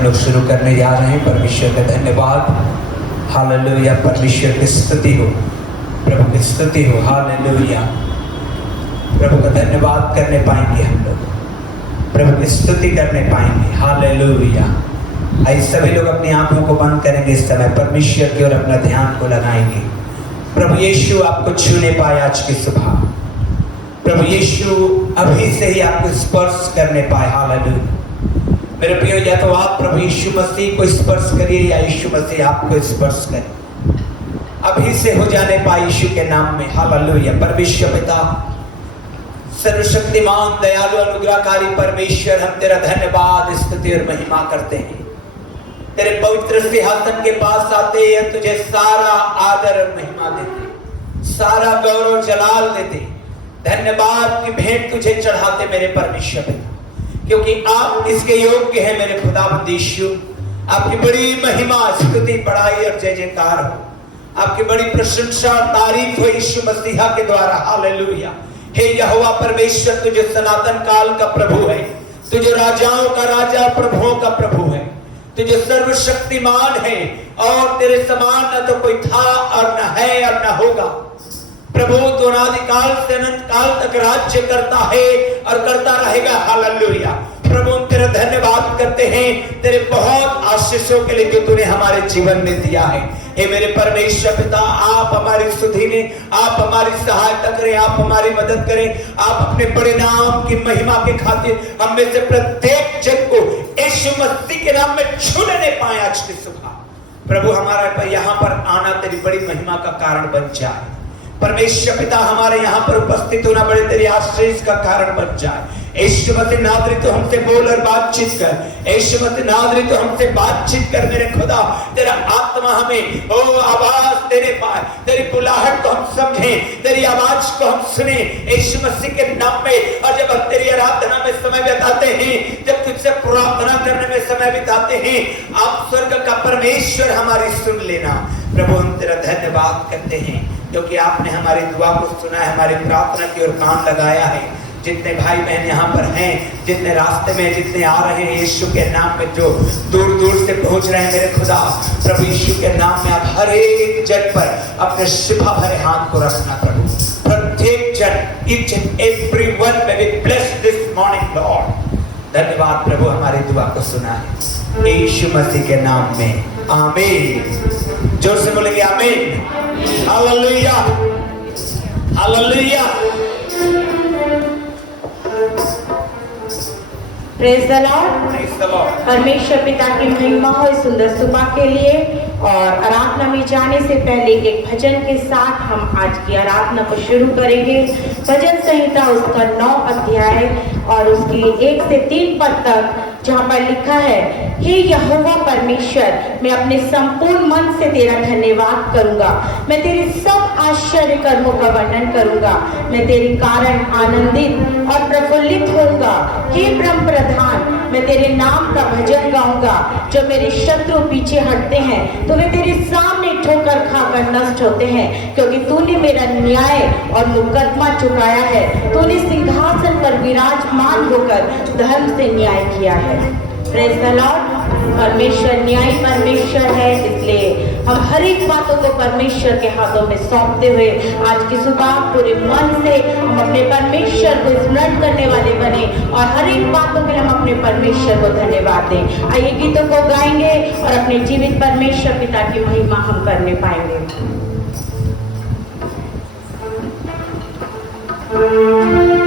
हम लोग शुरू करने जा रहे हैं। परमेश्वर का धन्यवाद, हालेलुया। परमेश्वर की स्तुति हो, प्रभु की स्तुति हो, हालेलुया। प्रभु का धन्यवाद करने पाएंगे हम लोग, प्रभु की स्तुति करने पाएंगे, हालेलुया। आइए सभी लोग अपनी आंखों को बंद करेंगे इस समय, परमेश्वर की ओर अपना ध्यान को लगाएंगे। प्रभु यीशु आपको छूने पाए आज की सुबह, प्रभु यीशु अभी से ही आपको स्पर्श करने पाए, हालेलुया। मेरे प्रियो, या तो आप प्रभु यीशु मसीह को स्पर्श करिए या यीशु मसीह आपको स्पर्श करे, अभी से हो जाने पाए यीशु के नाम में, हालेलुया। परमेश्वर पिता, सर्वशक्तिमान, दयालु, अनुग्रहकारी परमेश्वर, हम तेरा धन्यवाद, स्तुति और महिमा करते हैं। तेरे पवित्र सिंहासन के पास आते हैं, तुझे सारा आदर और महिमा देते, सारा गौरव जलाल देते, धन्यवाद की भेंट तुझे चढ़ाते मेरे परमेश्वर पिता, क्योंकि आप इसके योग्य हैं मेरे खुदावंद यीशु। आपकी बड़ी महिमा, स्तुति, बड़ाई और जय जयकार हो, आपकी बड़ी प्रशंसा और तारीफ हो यीशु मसीहा के द्वारा, हालेलुया। हे यहोवा परमेश्वर, तू जो सनातन काल का प्रभु है, तू जो राजाओं का राजा, प्रभुओं का प्रभु है, तू जो सर्वशक्तिमान है और तेरे समान न तो कोई था और न है और न होगा। प्रभु तो अनादिकाल से अनंत काल तक राज्य करता है और करता रहेगा, हालेलुया। प्रभु तेरा धन्यवाद करते हैं तेरे बहुत आशीषों के लिए जो तूने हमारे जीवन में दिया है। हे मेरे परमेश्वर पिता, आप हमारी सुधीने, आप हमारी सहायता करें, आप हमारी मदद करें। आप अपने बड़े नाम की महिमा के खातिर हम में से प्रत्येक जन को यीशु मसीह के नाम में छूने पाए आज की सुबह। प्रभु हमारा यहाँ पर आना तेरी बड़ी महिमा का कारण बन जाए। परमेश्वर पिता, हमारे यहाँ पर उपस्थित होना बड़े तेरी आशीष का कारण बन जाए। यीशु मसीह नाज़री तो हमसे बोल और बातचीत कर, यीशु मसीह नाज़री तो हमसे बातचीत कर मेरे खुदा। तेरा आत्मा हमें ओ आवाज देने पाए, तेरी बुलाहट को हम समझें, तेरी आवाज को हम सुने यीशु मसीह के नाम में। और जब हम तेरी आराधना में समय बिताते हैं, जब तुझसे प्रार्थना करने में समय बिताते हैं, आप स्वर्ग का परमेश्वर हमारी सुन लेना। प्रभु हम तेरा धन्यवाद करते हैं क्योंकि आपने हमारी दुआ को सुना है, हमारी प्रार्थना की ओर कान लगाया है। जितने भाई बहन यहाँ पर हैं, जितने रास्ते में, जितने आ रहे हैं, यीशु के नाम में जो दूर दूर से पहुंच रहे हैं मेरे खुदा, प्रभु यीशु के नाम में आप हर एक जन पर अपने शिफा भरे हाथ को रखना प्रभु। प्रत्येक जन, each and everyone may be blessed this morning Lord। धन्यवाद प्रभु, हमारी दुआ को सुना है यीशु मसीह के नाम में, आमीन। जोर से बोलेंगे आमीन, hallelujah, hallelujah. Praise the Lord. परमेश्वर पिता की महिमा हो इस सुंदर सुबह के लिए। और आराधना में जाने से पहले एक भजन के साथ हम आज की आराधना को शुरू करेंगे। भजन संहिता उसका 9 अध्याय और उसकी 1 से 3 पद तक, जहाँ पर लिखा है, हे यहोवा परमेश्वर, मैं अपने संपूर्ण मन से तेरा धन्यवाद करूंगा। मैं तेरे सब आश्चर्य कर्मों का वर्णन करूंगा। मैं तेरे कारण आनंदित और प्रफुल्लित होऊंगा। हे ब्रह्म प्रधान, मैं तेरे नाम का भजन गाऊंगा। जो मेरे शत्रु पीछे हटते हैं तो वे तेरे सामने ठोकर खाकर नष्ट होते हैं, क्योंकि तूने मेरा न्याय और मुकदमा चुकाया है। तूने सिंहासन पर विराजमान होकर धर्म से न्याय किया है। Praise the Lord. परमेश्वर न्यायी परमेश्वर है, इसलिए हम हर एक बातों को परमेश्वर के हाथों में सौंपते हुए आज की सुबह पूरे मन से हम अपने परमेश्वर को स्मरण करने वाले बने और हर एक बातों के लिए हम अपने परमेश्वर को धन्यवाद दें। आइए गीतों को गाएंगे और अपने जीवित परमेश्वर पिता की महिमा हम करने पाएंगे। Bye.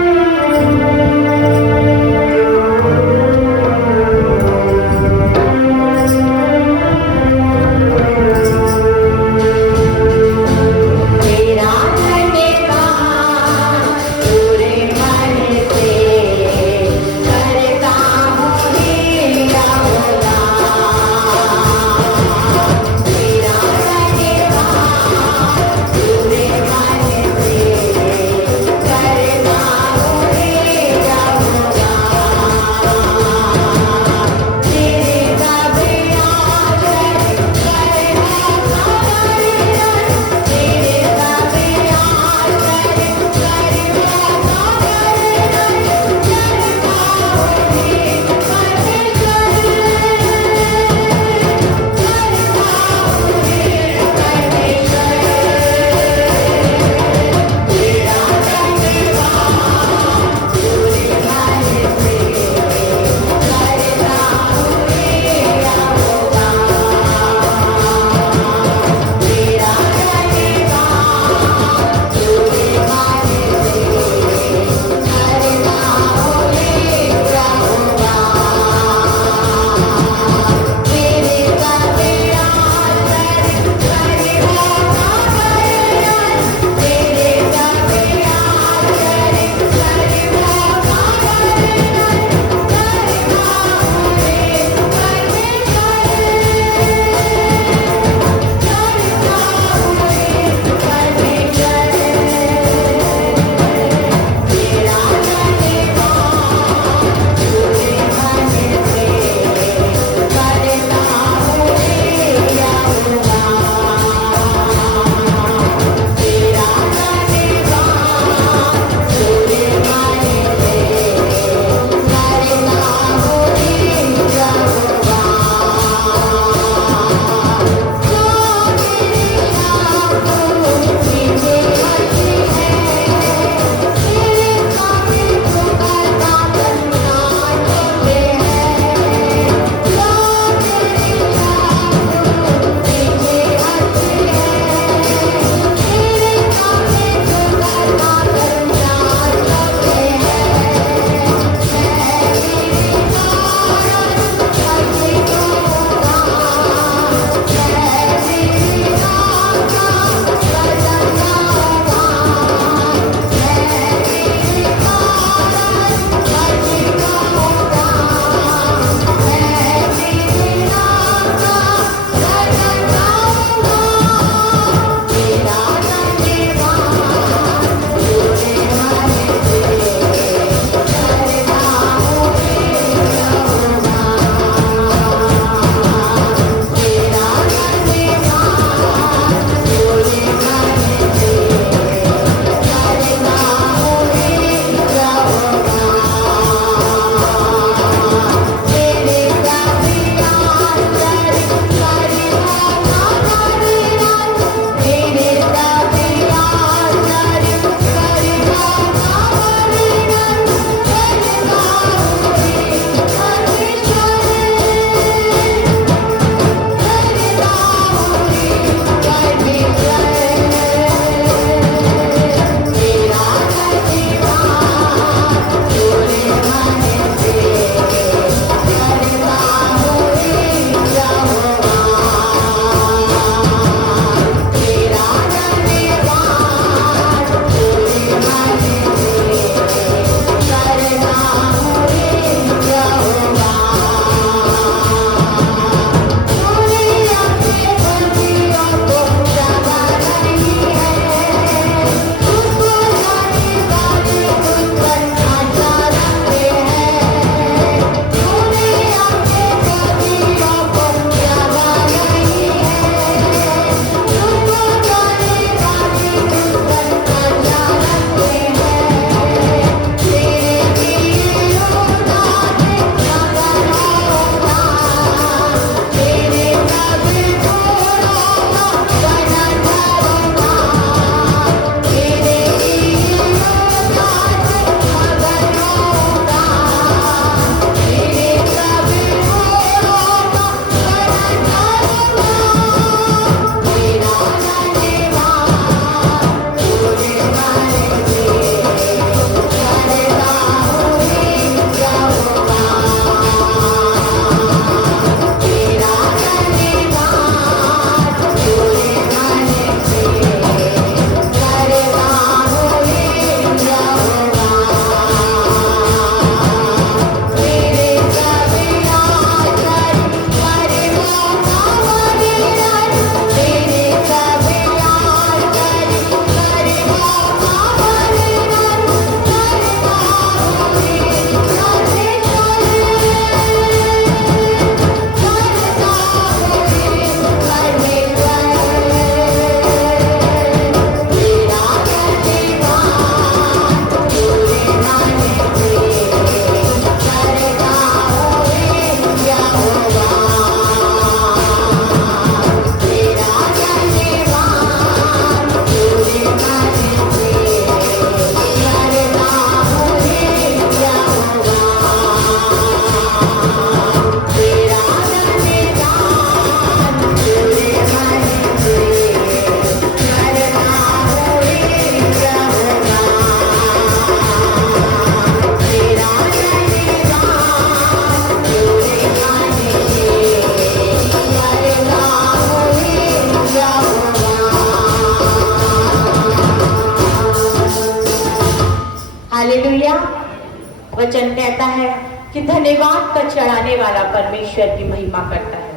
कहता है कि धन्यवाद का चढ़ाने वाला परमेश्वर की महिमा करता है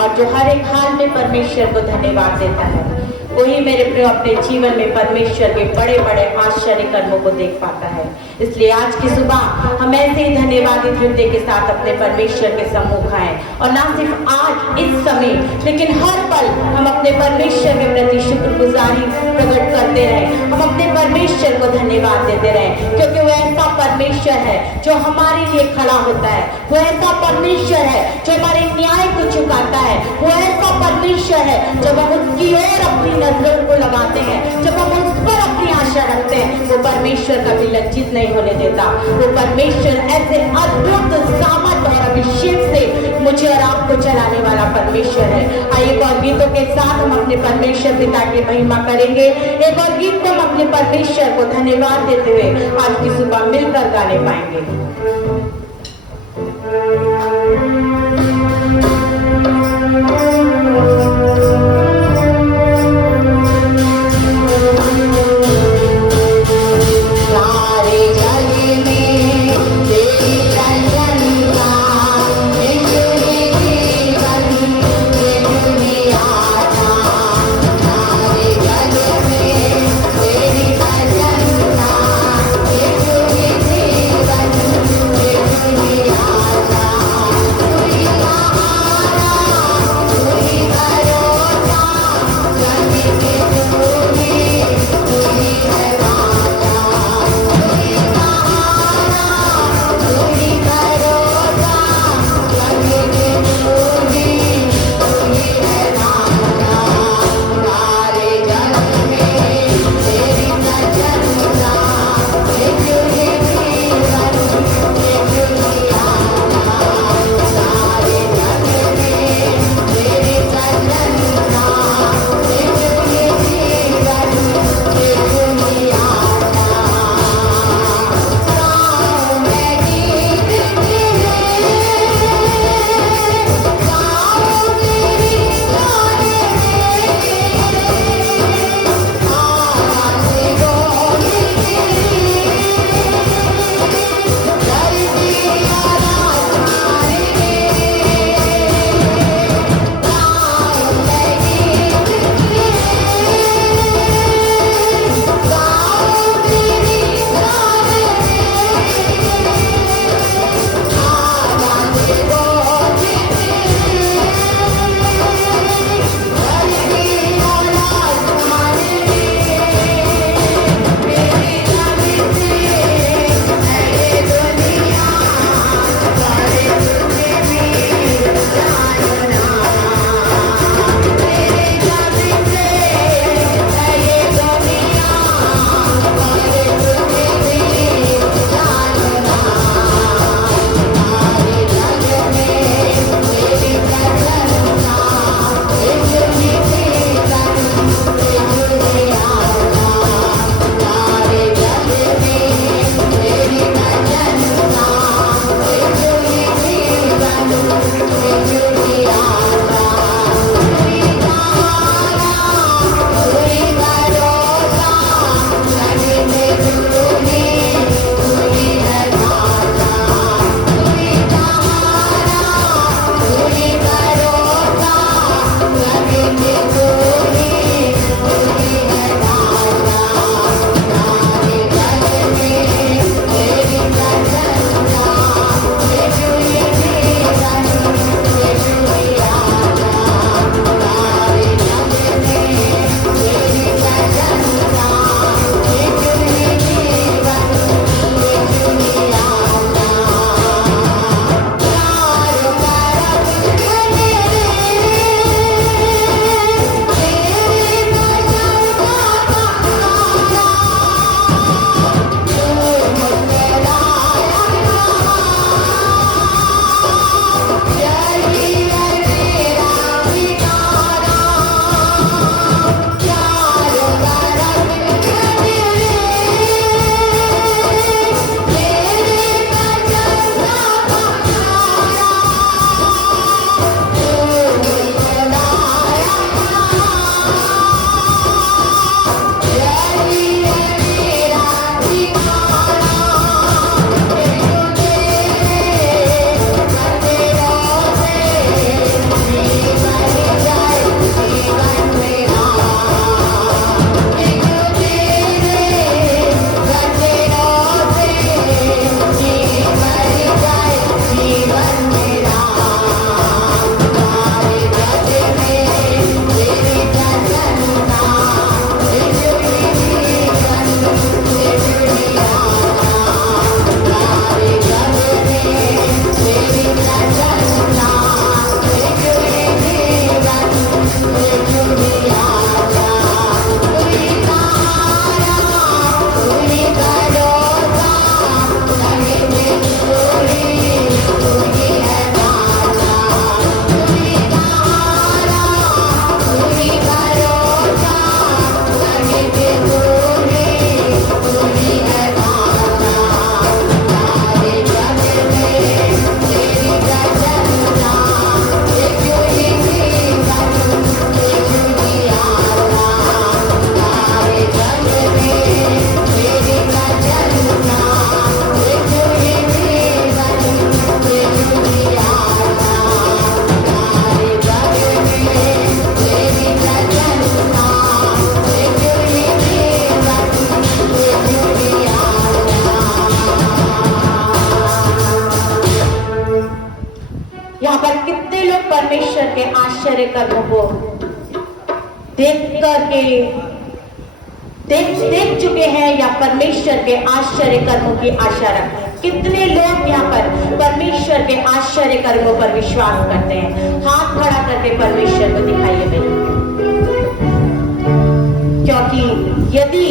और जो हर एक हाल में परमेश्वर को धन्यवाद देता है वही मेरे प्रिय अपने जीवन में परमेश्वर के बड़े बड़े आश्चर्य कर्मों को देख पाता है। इसलिए आज की सुबह हम ऐसे ही धन्यवादित हृदय के साथ अपने परमेश्वर के सम्मुख आए और ना सिर्फ आज इस समय लेकिन हर पल हम अपने परमेश्वर के प्रति शुक्रगुजारी प्रकट करते रहे, हम अपने परमेश्वर को धन्यवाद देते रहे, क्योंकि वो ऐसा परमेश्वर है जो हमारे लिए खड़ा होता है, वो ऐसा परमेश्वर है जो हमारे न्याय को चुकाता है, वो ऐसा परमेश्वर है जब हम उसकी ओर अपनी नजरों को लगाते हैं, जब हम उस पर अपनी आशा रखते हैं, वो परमेश्वर कभी लज्जित नहीं होने देता। वो परमेश्वर ऐसे अद्भुत सामर्थ और अभिषेक से मुझे और आपको चलाने वाला परमेश्वर है। आइए एक और गीतों के साथ हम अपने परमेश्वर पिता की महिमा करेंगे। एक और गीत को हम अपने परमेश्वर को धन्यवाद देते हुए आज की सुबह मिलकर गाने पाएंगे। Thank you. परमेश्वर के आश्चर्य कर्मों को देख चुके हैं या परमेश्वर के आश्चर्य कर्मों की आशा रखते हैं? कितने लोग यहाँ पर परमेश्वर के आश्चर्य कर्मों पर विश्वास करते हैं? हाथ खड़ा करके परमेश्वर को दिखाइए मेरे। क्योंकि यदि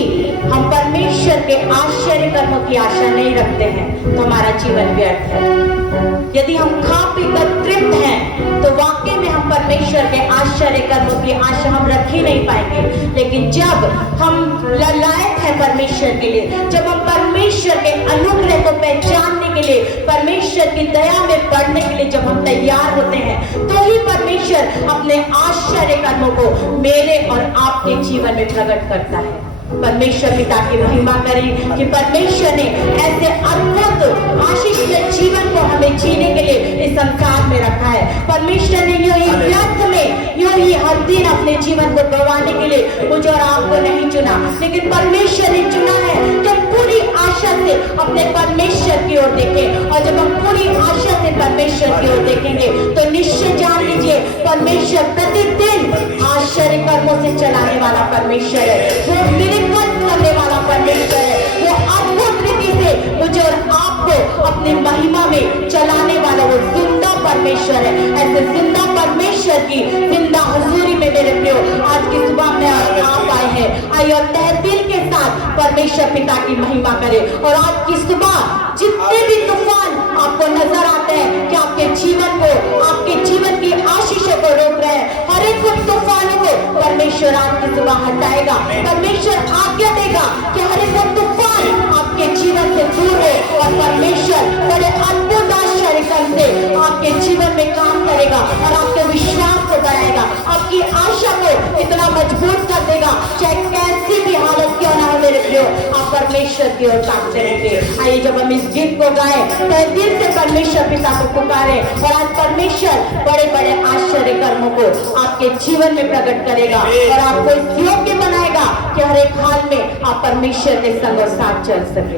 हम परमेश्वर के आश्चर्य कर्मों की आशा नहीं रखते हैं तो हमारा जीवन व्यर्थ है। यदि हम खा पी कर तृप्त हैं तो वाकई में हम परमेश्वर के आश्चर्य कर्मों की आशा हम रख ही नहीं पाएंगे। लेकिन जब हम लायक हैं परमेश्वर के लिए, जब हम परमेश्वर के अनुग्रह को पहचानने के लिए, परमेश्वर की दया में बढ़ने के लिए जब हम तैयार होते हैं तो ही परमेश्वर अपने आश्चर्य कर्मों को मेरे और आपके जीवन में प्रकट करता है। परमेश्वर पिता की महिमा करें कि परमेश्वर ने ऐसे अद्भुत आशीषित जीवन को हमें जीने के लिए इस संसार में रखा है। परमेश्वर ने यूं ही व्यर्थ में यूं ही हर दिन अपने जीवन को गंवाने के लिए मुझे और आपको नहीं चुना, लेकिन परमेश्वर ने चुना है कि हम पूरी आशा से अपने परमेश्वर की ओर देखें। और जब हम पूरी आशा से परमेश्वर की ओर देखेंगे तो निश्चय जान लीजिए परमेश्वर प्रतिदिन आश्चर्य कर्मों से चलाने वाला परमेश्वर है। वो मिरेकल करने वाला परमेश्वर है। वो अद्भुत रीति से मुझे और आपको अपनी महिमा में चलाने वाला वो जिंदा परमेश्वर है। ऐसे जिंदा परमेश्वर की जिंदा हुजूरी में मेरे प्रियो आज की सुबह में आप आए हैं। आइए और तहे दिल के साथ परमेश्वर पिता की महिमा करें। और आज की सुबह जितने भी तूफान आपको नजर आते हैं कि आपके जीवन को, आपके जीवन की आशीषों को रोक रहे हैं, हर एक उन तूफानों को परमेश्वर आज की सुबह हटाएगा। परमेश्वर आज्ञा देगा कि हर एक वो तूफान आपके जीवन से दूर हो और परमेश्वर बड़े अद्भुत आश्चर्य कर्म से आपके जीवन में काम करेगा और आपके विश्वास को बढ़ाएगा, आपकी आशा को इतना मजबूत कर देगा चाहे कैसी भी हालत क्यों ना हो मेरे प्रियो, आप परमेश्वर की ओर ताकते रहेंगे। आइए जब हम इस गीत को गाएं तो दिल से परमेश्वर पिता को पुकारें और आज परमेश्वर बड़े बड़े आश्चर्य कर्मों को आपके जीवन में प्रकट करेगा और आपको इस योग्य बनाएगा कि हर एक हाल में आप परमेश्वर के संग और साथ चल सके।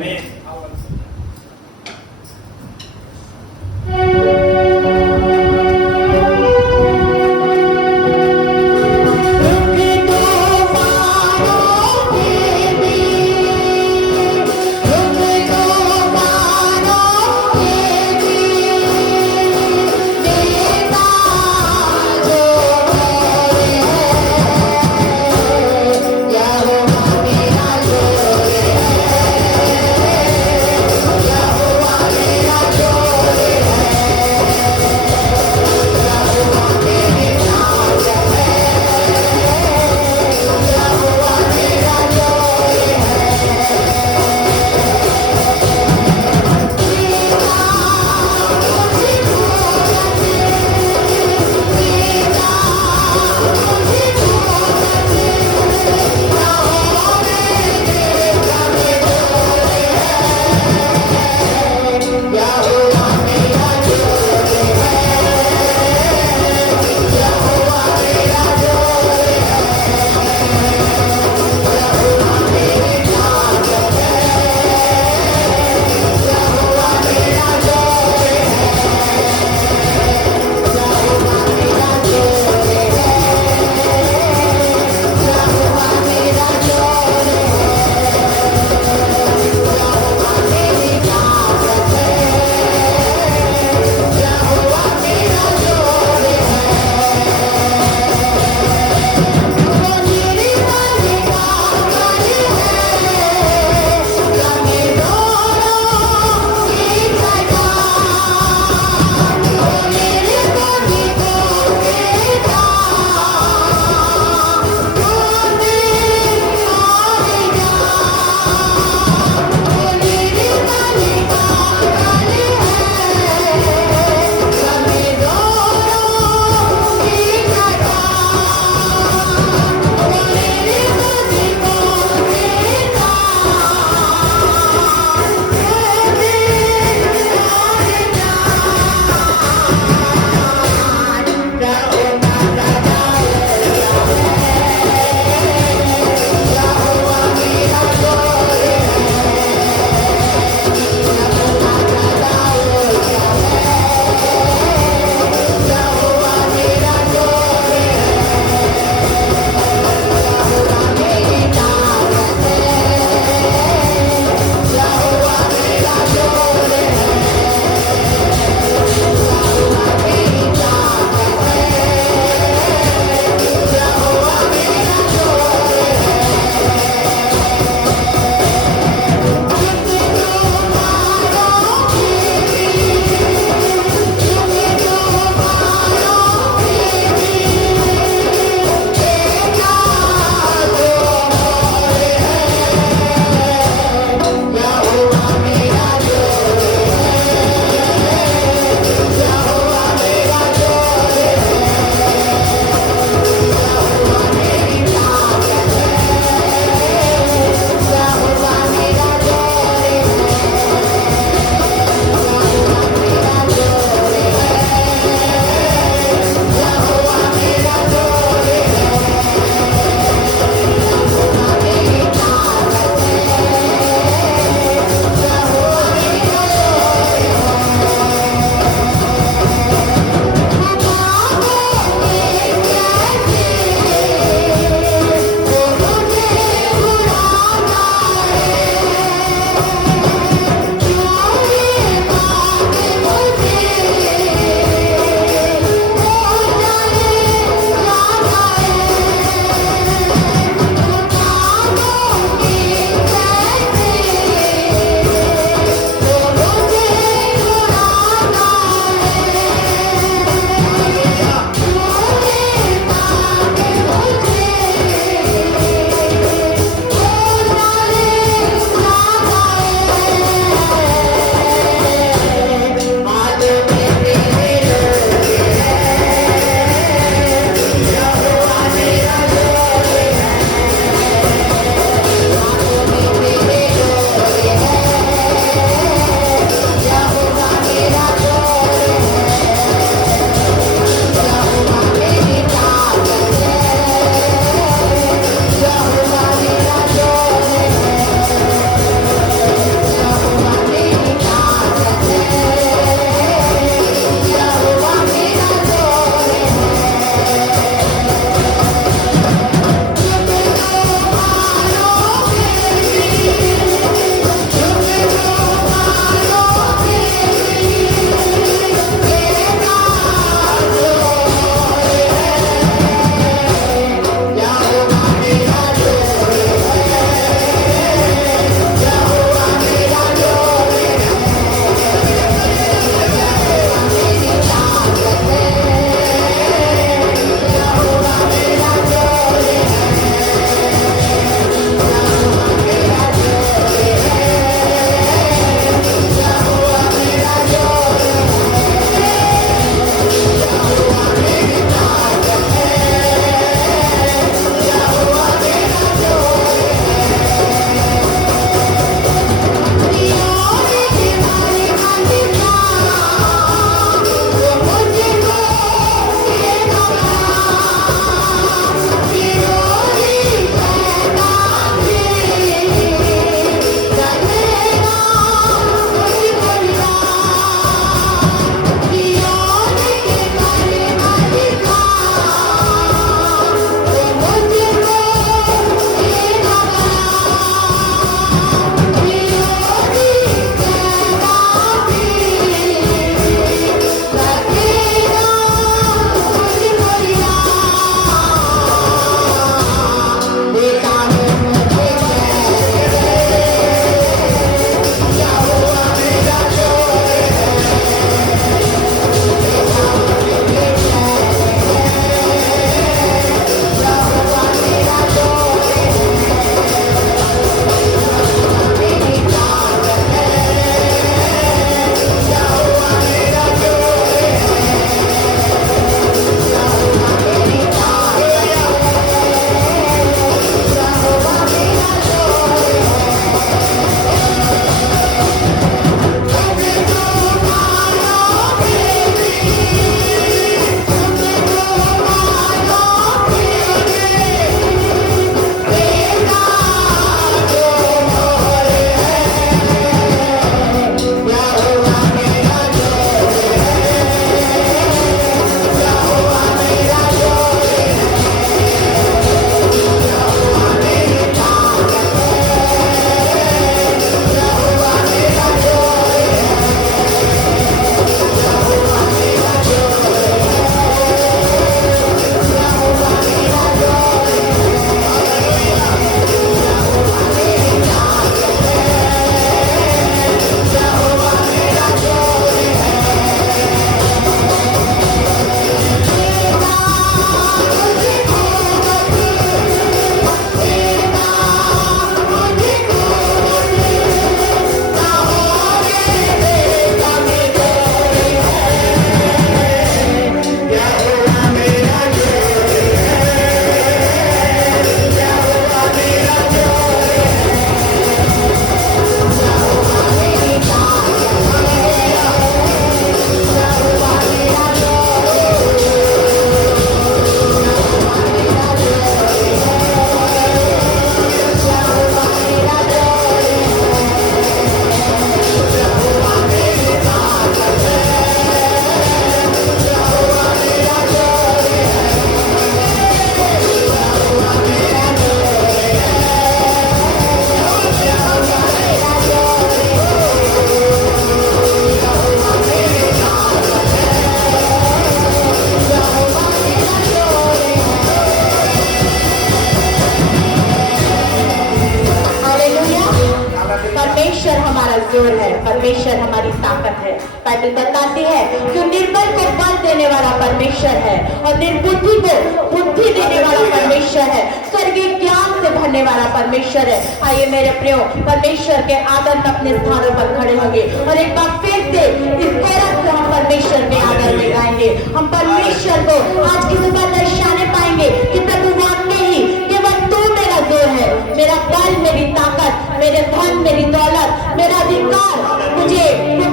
बताती है कि निर्बल को बल देने वाला परमेश्वर है और निर्बुद्धि को बुद्धि देने वाला परमेश्वर है, स्वर्गीय ज्ञान से भरने वाला परमेश्वर है। आइए मेरे प्रियो, परमेश्वर के आदर में अपने स्थानों पर खड़े होंगे और एक बार फिर से इस कोरस से हम परमेश्वर के आदर में गाएंगे। हम परमेश्वर को आज की सुबह दर्शाने पाएंगे कि प्रभु वाकई ही केवल तू मेरा जोर है, मेरा बल, मेरी ताकत, मेरे धन, मेरी दौलत, मेरा अधिकार मुझे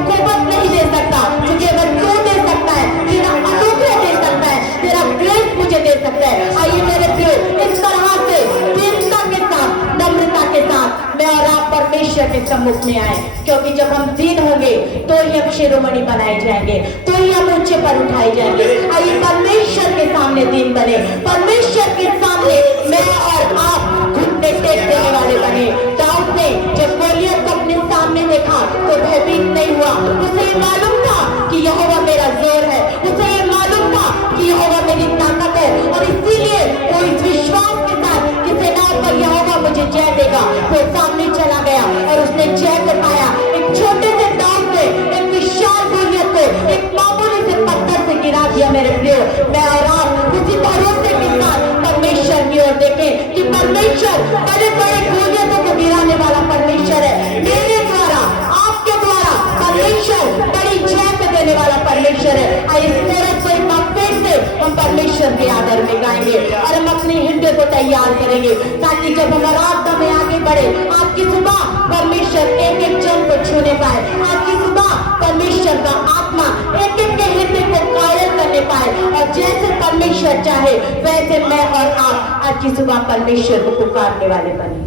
कुवत नहीं दे सकता, मुझे अगर तू दे सकता है, तेरा अनुग्रह दे सकता है, तेरा ग्रेस मुझे दे सकता है। आइए मेरे प्रियो, इस तरह से दीनता के साथ, नम्रता के साथ मैं और आप परमेश्वर के सम्मुख में आए, क्योंकि जब हम दीन होंगे तो ही हम शिरोमणि बनाए जाएंगे, तो ही हम ऊंचे पर उठाए जाएंगे। आइए परमेश्वर के सामने दीन बने, परमेश्वर के सामने मैं और आप घुटने टेक देने वाले बने। दाऊद ने जब गोलियत को अपने सामने देखा तो भयभीत नहीं हुआ, उसे ये मालूम था कि यहोवा मेरा जोर है, उसे ये मालूम था कि यहोवा मेरी ताकत है, और इसीलिए वो इस विश्वास के साथ कि सेनाओं पर यहोवा मुझे जय देगा, वो सामने चला गया और उसने जय को पाया। एक छोटे से दाऊद ने एक विशाल गोलियत को एक मामूली से पत्थर से गिरा दिया। मेरे प्रियो, मैं और आप उसी भरोसे के साथ परमेश्वर की ओर देखें कि परमेश्वर बड़े बड़े गोलियतों को गिराने वाला परमेश्वर है। मेरे द्वारा, आपके द्वारा परमेश्वर बड़ी जय को देने वाला परमेश्वर है। आइए इस कोरस को एक बार फिर से हम परमेश्वर के आदर में गाएंगे और हम अपने हृदय को तैयार करेंगे, ताकि जब हम आराधना में आगे बढ़े, आज की सुबह परमेश्वर एक एक जन को छूने पाए, आज की सुबह परमेश्वर का आत्मा एक एक के हृदय को कायल करने पाए, और जैसे परमेश्वर चाहे वैसे मैं और आप आज की सुबह परमेश्वर को पुकारने वाले बने।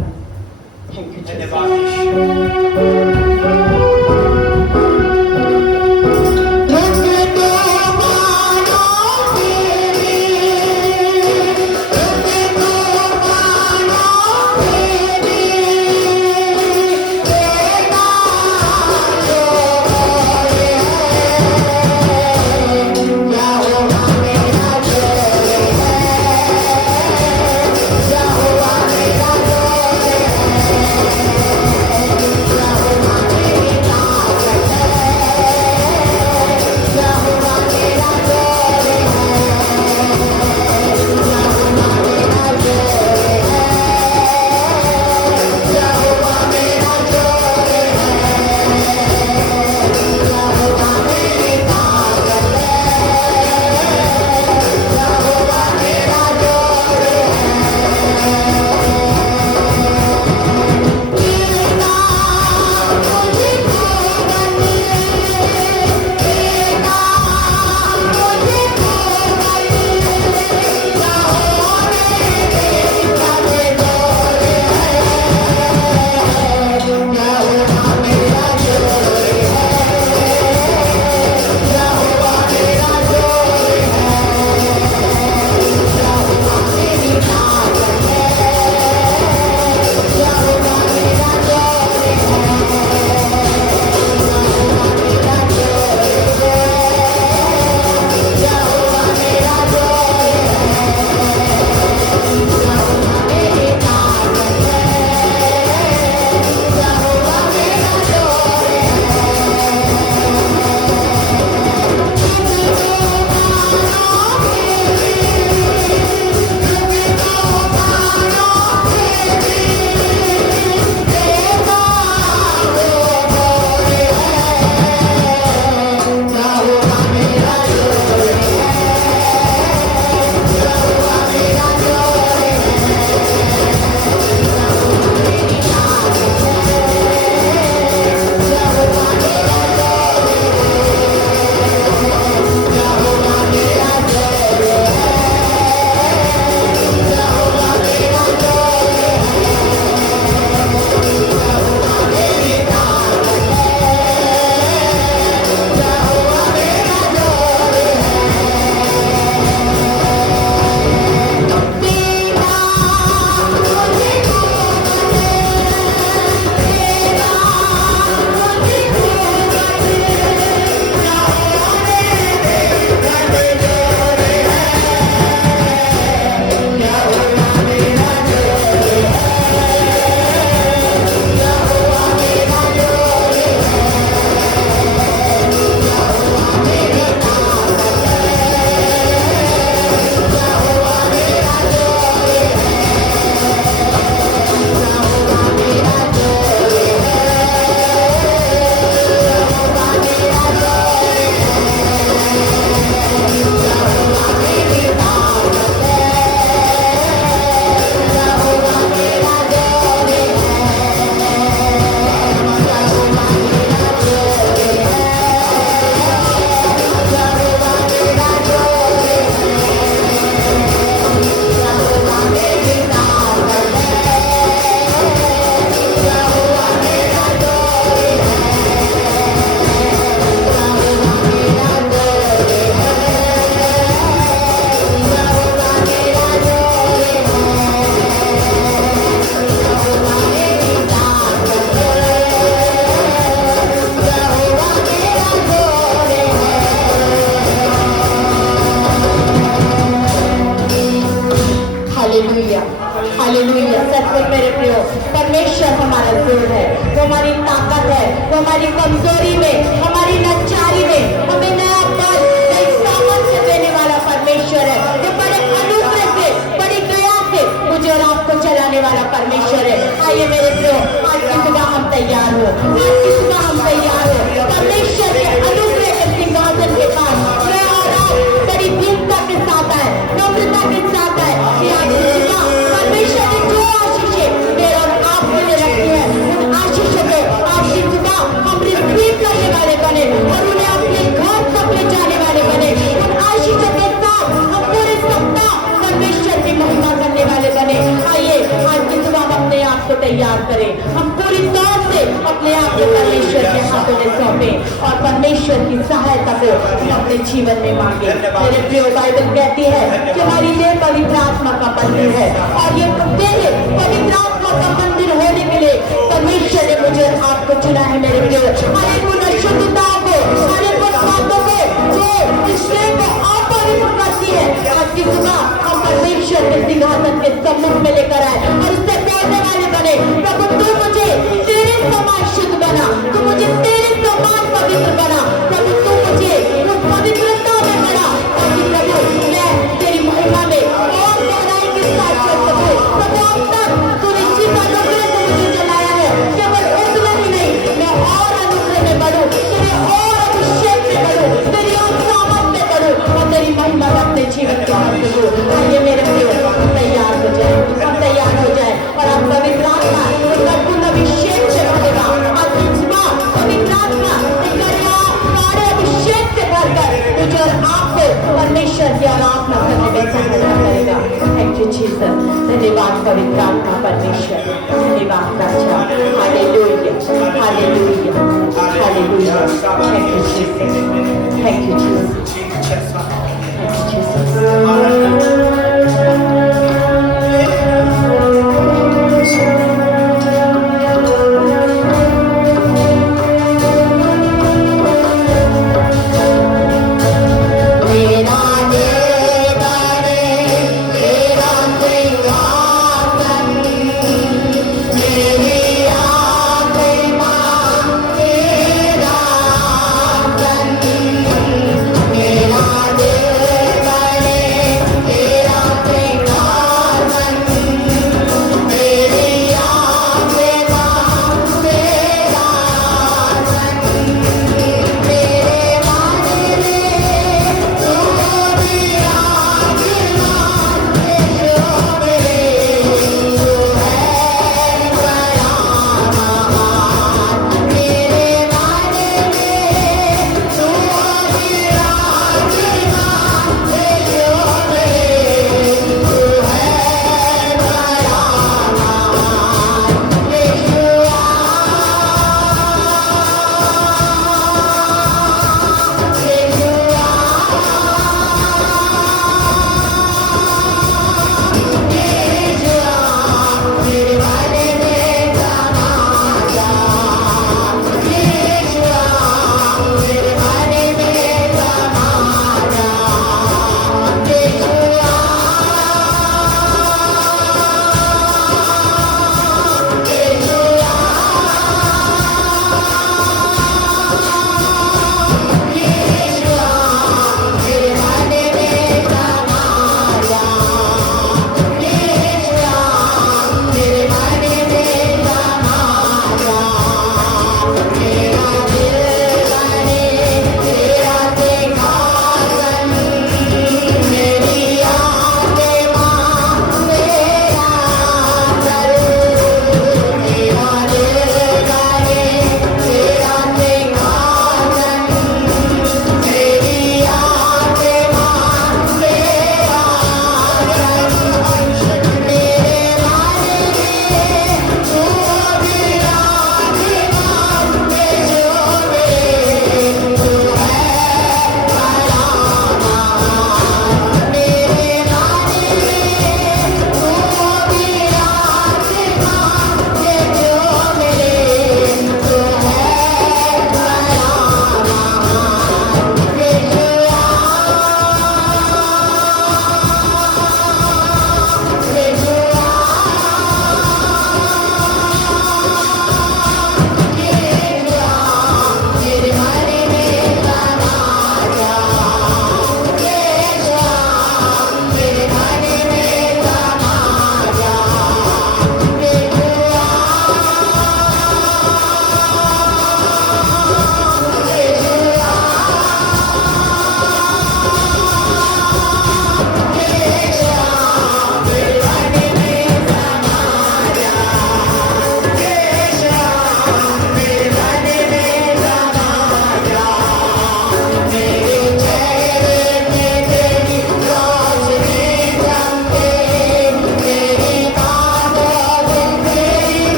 Thank you. धन्यवाद। बिल्कुल मेरे प्रियो, परमेश्वर हमारा जोर है, वो हमारी ताकत है, वो हमारी कमजोरी में, हमारी लाचारी में हमें नया बल, नई सामर्थ्य देने वाला परमेश्वर है। जो बड़े अनुग्रह से, बड़ी दया से मुझे और आपको चलाने वाला परमेश्वर है। आइए मेरे प्रियो, आज की सुबह हम तैयार हो, आज की सुबह हम तैयार हो परमेश्वर के अनुग्रह के सिंहासन के पास मैं और आप बड़ी दीनता के साथ आए, नम्रता के साथ आए कि आज की सुबह परमेश्वर ने जो आशीषें मेरे और आपके लिए रखी है, उन आशीषों को आज की सुबह हम रिसीव करने वाले बने और उन्हें अपने घर तक ले जाने वाले बने। उन आशीषों के साथ हम पूरे सप्ताह परमेश्वर की महिमा करने वाले बने। आइए आज की सुबह हम अपने आप को तैयार करें, हम पूरी तौर से अपने आप को परमेश्वर के हाथों में सौंपें और परमेश्वर की सहायता को हम अपने जीवन में मांगे। मेरे प्रिय, बाइबल कहती है कि हमारी देह पवित्र आत्मा का मंदिर है और ये देह पवित्र आत्मा का मंदिर होने के लिए परमेश्वर ने मुझे आपको चुना है। मेरे प्रिय, हमारे को अशुद्धताओं को, हमारे को बातों को जो इस देह को अपवित्र करती है, आज की सुबह हम परमेश्वर के सिंहासन के सम्मुख में लेकर आए और उससे कहने वाले बने, प्रभु तू मुझे तेरे समान शुद्ध बना, तू मुझे तेरे समान पवित्र बना, प्रभु तू मुझे उस पवित्रता में बना ताकि प्रभु मैं तेरी महिमा में और गहराई के साथ चल सकूं। प्रभु अब तक तूने जिस अनुग्रह से मुझे चलाया है, केवल उतना ही नहीं, मैं और अनुग्रह में बढ़ूं, तेरे और अभिषेक में बढ़ूं, तेरी और सामर्थ में बढ़ूं और तेरी महिमा अपने जीवन में हाथ करूं। आइए मेरे प्रिय, तैयार हो जाए, हम तैयार हो जाए और आप पवित्र आत्मा उसका पूर्ण अभिषेक से भरेगा। आज की सुबह पवित्र आत्मा सारे अभिषेक से भरकर मुझे और आपको परमेश्वर की आराधना करने में सहायता करेगा। थैंक यू जीसस, धन्यवाद पवित्र आत्मा परमेश्वर, धन्यवाद राजा। Hallelujah, hallelujah, hallelujah. Thank you Jesus, thank you Jesus, thank you Jesus.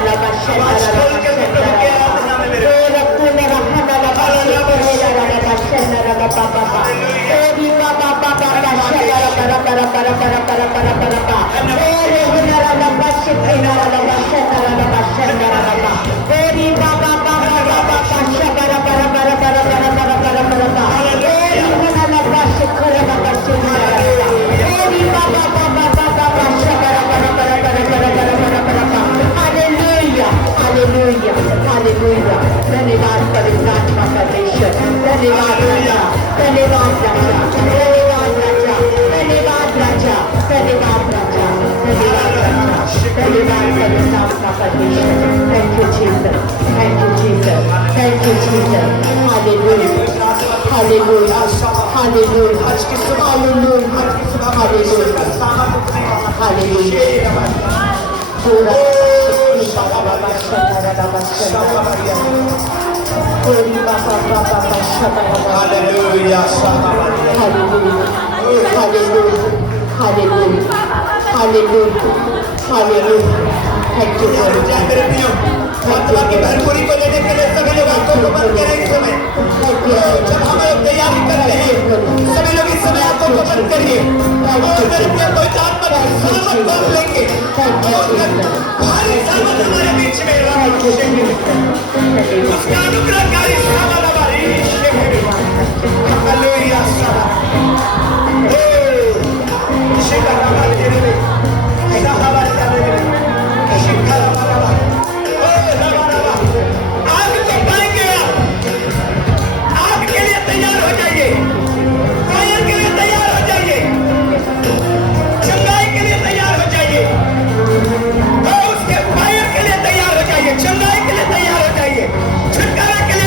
आवाज खोल के प्रभु की आराधना में मेरे धन्यवाद पवित्र आत्मा परमेश्वर, धन्यवाद राजा, धन्यवाद राजा, धन्यवाद राजा, धन्यवाद राजा, धन्यवाद राजा, धन्यवाद राजा, धन्यवाद पवित्र आत्मा परमेश्वर। Thank you Jesus, thank you Jesus, thank you Jesus. Hallelujah, hallelujah, hallelujah, hallelujah, hallelujah. आत्मा की भरपूरी को लेने के लिए सभी लोग आंखों को बंद करें इस समय। जब हम तैयारी करते हैं सभी लोग इस समय आंखों को बंद करिए और कोई आत्मा की सामर्थ बांध लेंगे भारी सामर्थ हमारे बीच में उसका अनुग्रहकारी सामर्थ हमारी हालेलुया आग तो पाएंगे आग के लिए तैयार हो जाइए, फायर के लिए तैयार हो जाइए, चंगाई के लिए तैयार हो जाइए, उसके फायर के लिए तैयार हो जाइए, चंगाई के लिए तैयार हो जाइए, छुटकारा के लिए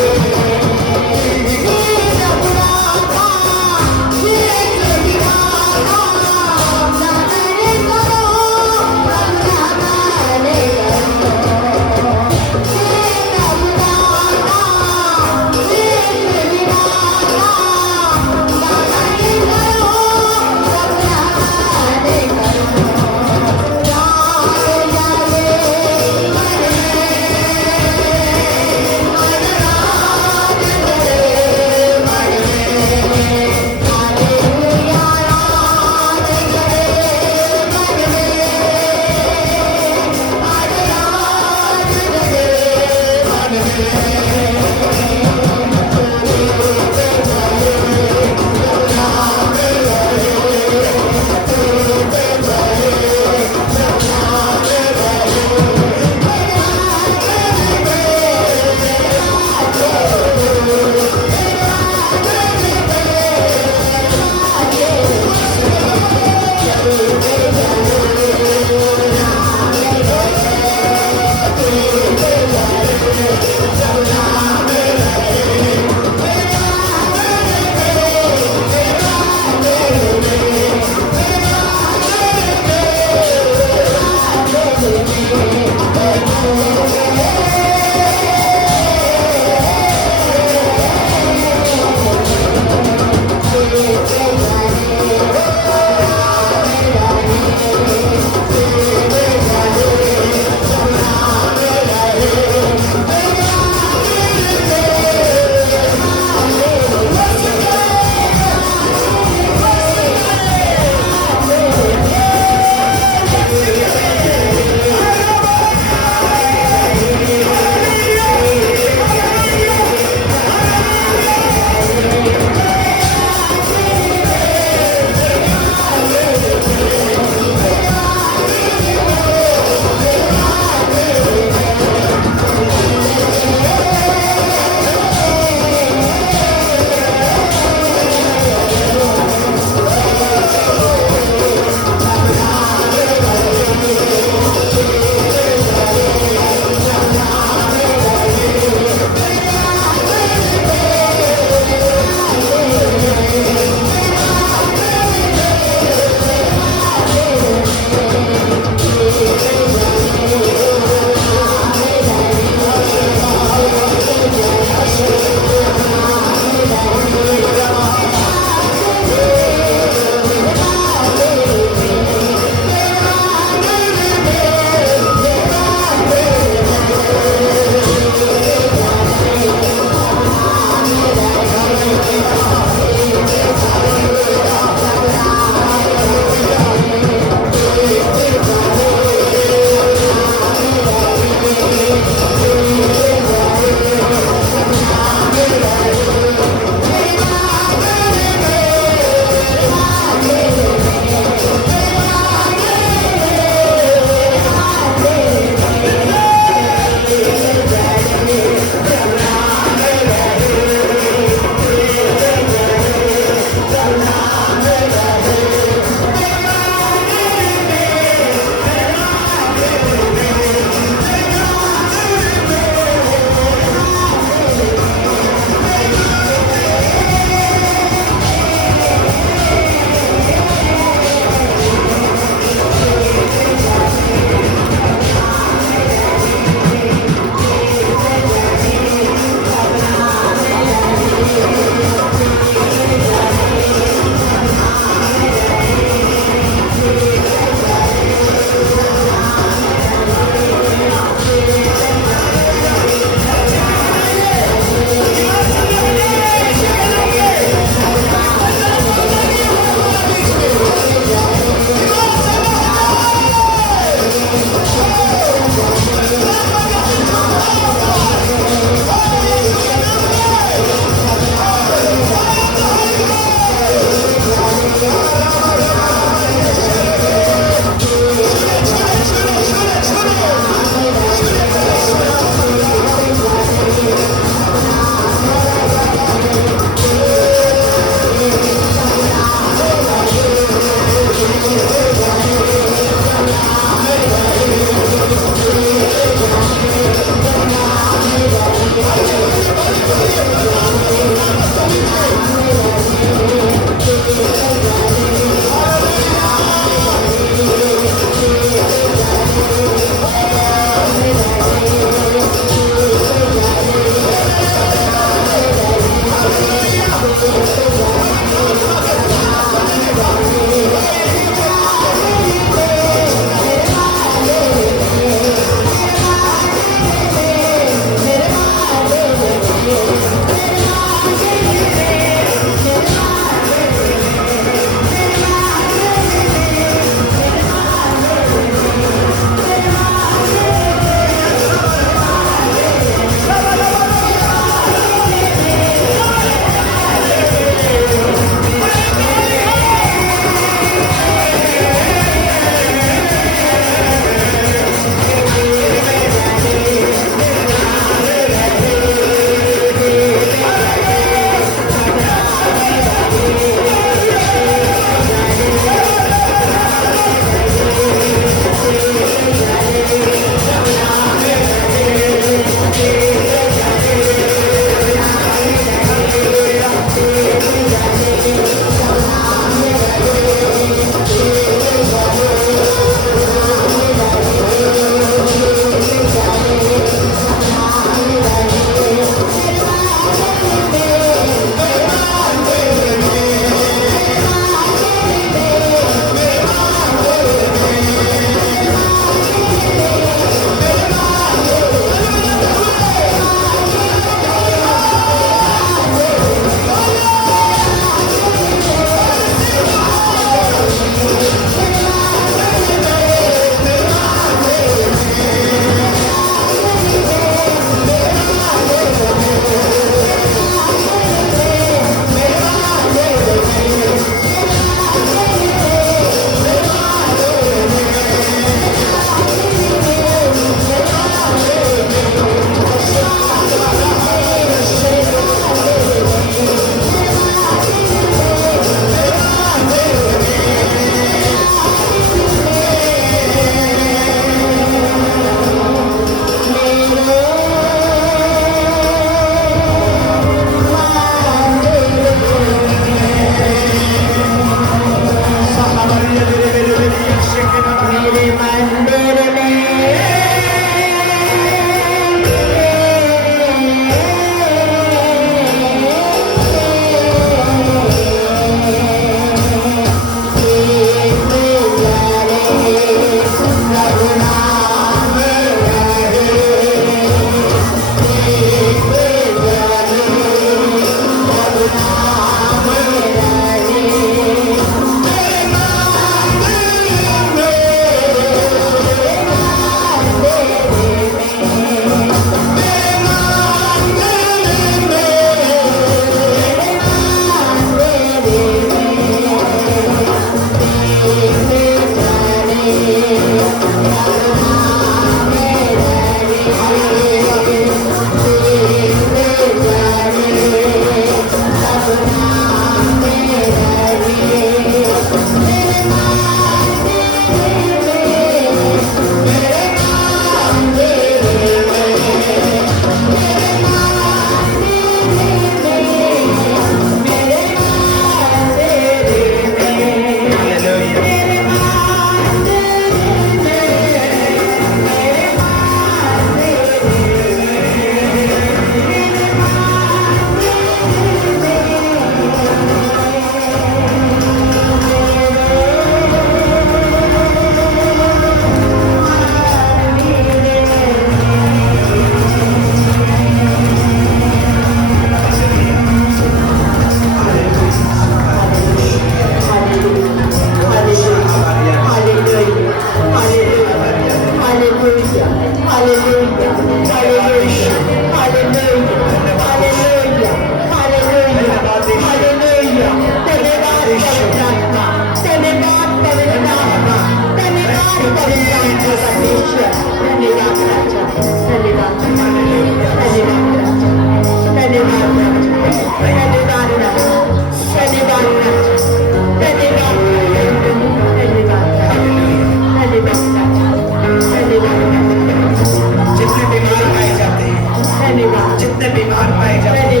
जितने बीमार पाए जाते हैं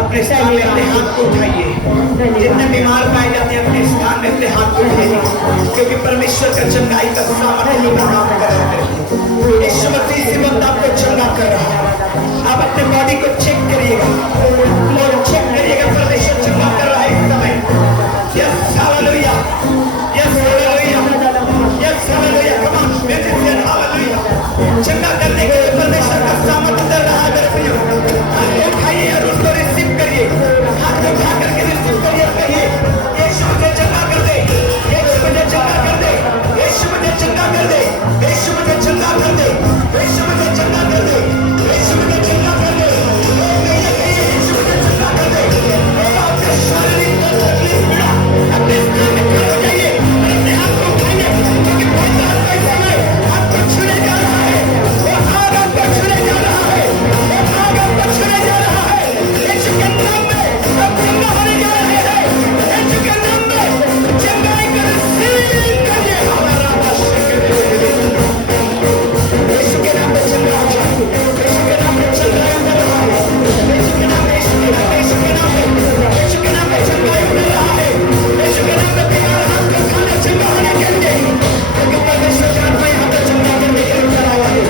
अपने स्थान में अपने हाथ को उठाइए। जितने बीमार पाए जाते हैं अपने स्थान में अपने हाथ को उठाइए, क्योंकि परमेश्वर का चंगाई का सामर्थ्य काम कर रहा है। यीशु मसीह इसी वक्त आपको चंगा कर रहा है। आप अपने बॉडी को चेक करिएगा और चेक करिएगा, परमेश्वर चंगा कर रहा है इस समय। Yes hallelujah, yes hallelujah, yes hallelujah. Come on musician, hallelujah. चंगा करने के लिए परमेश्वर का सामर्थ्य कर रहा है मेरे प्रियो। हाथ उठाइए और उसको रिसीव करिए। हाथ उठा करके रिसीव करिए, कहिए यीशु मुझे चंगा कर दे, यीशु मुझे चंगा कर दे, यीशु मुझे चंगा कर दे, यीशु मुझे चंगा कर दे, यीशु मुझे चंगा कर दे, यीशु मुझे चंगा कर दे। यीशु मुझे चंगा कर दे। अपने शारीरिक तकलीफ पीड़ा अपने स्थान में खड़े हो जाइए और अपने हाथ को उठाइए, क्योंकि बहुत सारा समय आपको छूने जा रहा है। वो आग आपको छूने जा रहा है, वो आग आपको छूने जा रहा है। यीशु के नाम में आप चंगा होने जा रहे हैं। यीशु के नाम में चंगाई का रिसीव करिए। यीशु के नाम में चंगा हो जाए, यीशु के नाम में चंगाई कर रहा है, यीशु के नाम में, यीशु के नाम में, यीशु के नाम में, यीशु के नाम में चंगाई कर रहा है। यीशु के नाम में बीमार हाथ को खाना चंगा होने के लिए, क्योंकि परमेश्वर का आत्मा यहाँ पे चंगा करने के लिए उतरा हुआ है।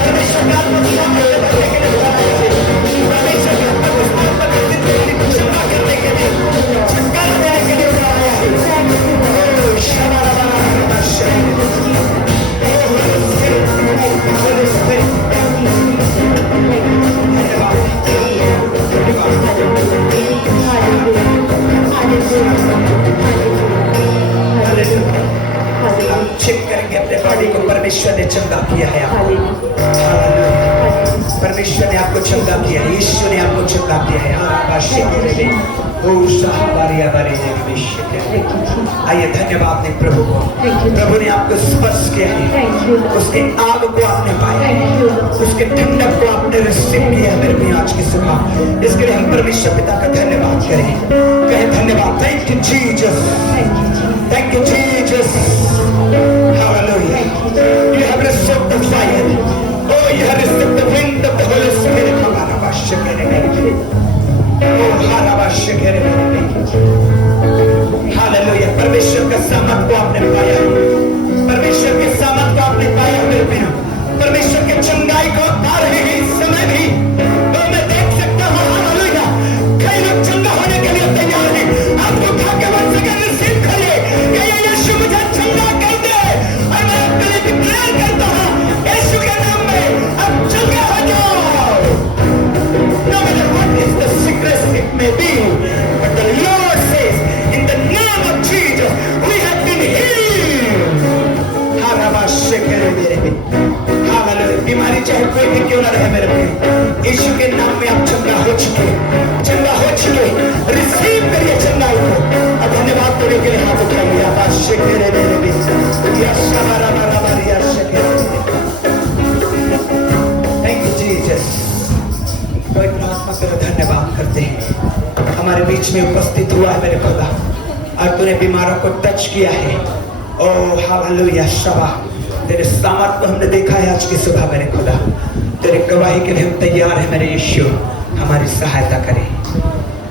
परमेश्वर का आत्मा चंगा करने के लिए उतरा हुआ है। परमेश्वर का आत्मा उस आत्मा को चंगा करने के लिए, चंगा देने के लिए उतरा हुआ है। ओह शबाराबाराबारा शबाराबारा। चेक करेंगे अपने बॉडी को, परमेश्वर ने चंगा किया है आपको। परमेश्वर ने आपको चंगा किया है, यीशु ने आपको चंगा किया है। आइए धन्यवाद दें प्रभु को। प्रभु ने आपको स्पर्श किया है, उसके आग को आपने पाया है, उसके ठंडक को आपने रिसीव किया है। मेरे भी आज की सुबह इसके लिए हम परमेश्वर पिता का धन्यवाद करें, कहें धन्यवाद। Thank you Jesus, thank you Jesus. Hallelujah. You have received the fire. Oh, you have received the wind of the Holy Spirit. Hallelujah. परमेश्वर का सामर्थ को आपने पाया, परमेश्वर के सामर्थ को आपने पाया मेरे प्रियो। परमेश्वर के चंगाई को आ रहे हैं इस समय भी, तो मैं देख सकता हूँ। हालेलुया। कई लोग चंगा होने के लिए तैयार हैं। आपको उठा के वंश का रिसीव करिए, कहिए यीशु मुझे चंगा कर दे। और मैं आपके लिए डिक्लेयर करता हूँ, यीशु के नाम में अब चंगा हो जाओ। No matter what is the sickness it may be, but the Lord says, in the name of Jesus, we have been healed. Hallelujah. बीमारी चाहे कोई भी क्यों ना रहे मेरे भाई, यीशु के नाम में आप चंगा हो चुके, चंगा हो चुके। रिसीव करिए चंगाई को। अब धन्यवाद करने के लिए हाथ उठाइए। आप आशे मेरे भी थैंक यू जीसस। पवित्र आत्मा तेरा धन्यवाद करते हैं, हमारे बीच में उपस्थित हुआ है मेरे खुदा, और तूने बीमारों को टच किया है। Oh hallelujah. शबा तेरे सामर्थ को हमने देखा है आज की सुबह मेरे खुदा। तेरे गवाही के लिए हम तैयार हैं मेरे यीशु, हमारी सहायता करें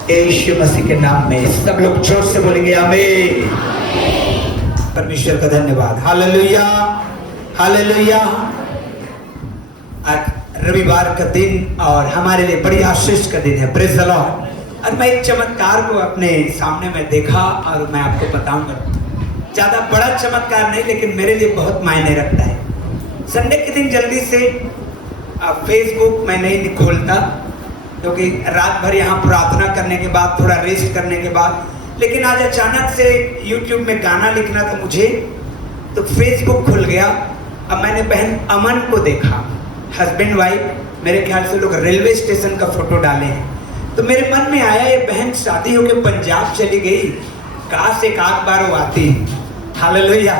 यीशु मसीह के नाम में। सब लोग जोर से बोलेंगे आमीन। परमेश्वर का धन्यवाद। Hallelujah, hallelujah. आज रविवार का दिन और हमारे लिए बड़ी आशीष का दिन है। Praise the Lord. और मैं एक चमत्कार को अपने सामने में देखा और मैं आपको बताऊंगा। ज्यादा बड़ा चमत्कार नहीं, लेकिन मेरे लिए बहुत मायने रखता है। संडे के दिन जल्दी से फेसबुक मैं नहीं खोलता, क्योंकि रात भर यहाँ प्रार्थना करने के बाद, थोड़ा रेस्ट करने के बाद, लेकिन आज अचानक से यूट्यूब में गाना लिखना था मुझे, तो फेसबुक खुल गया। अब मैंने बहन अमन को देखा, हस्बैंड वाइफ, मेरे ख्याल से लोग रेलवे स्टेशन का फोटो डाले हैं। तो मेरे मन में आया ये बहन शादी होकर पंजाब चली गई, काश एक आध बार वो आती। हालेलुया।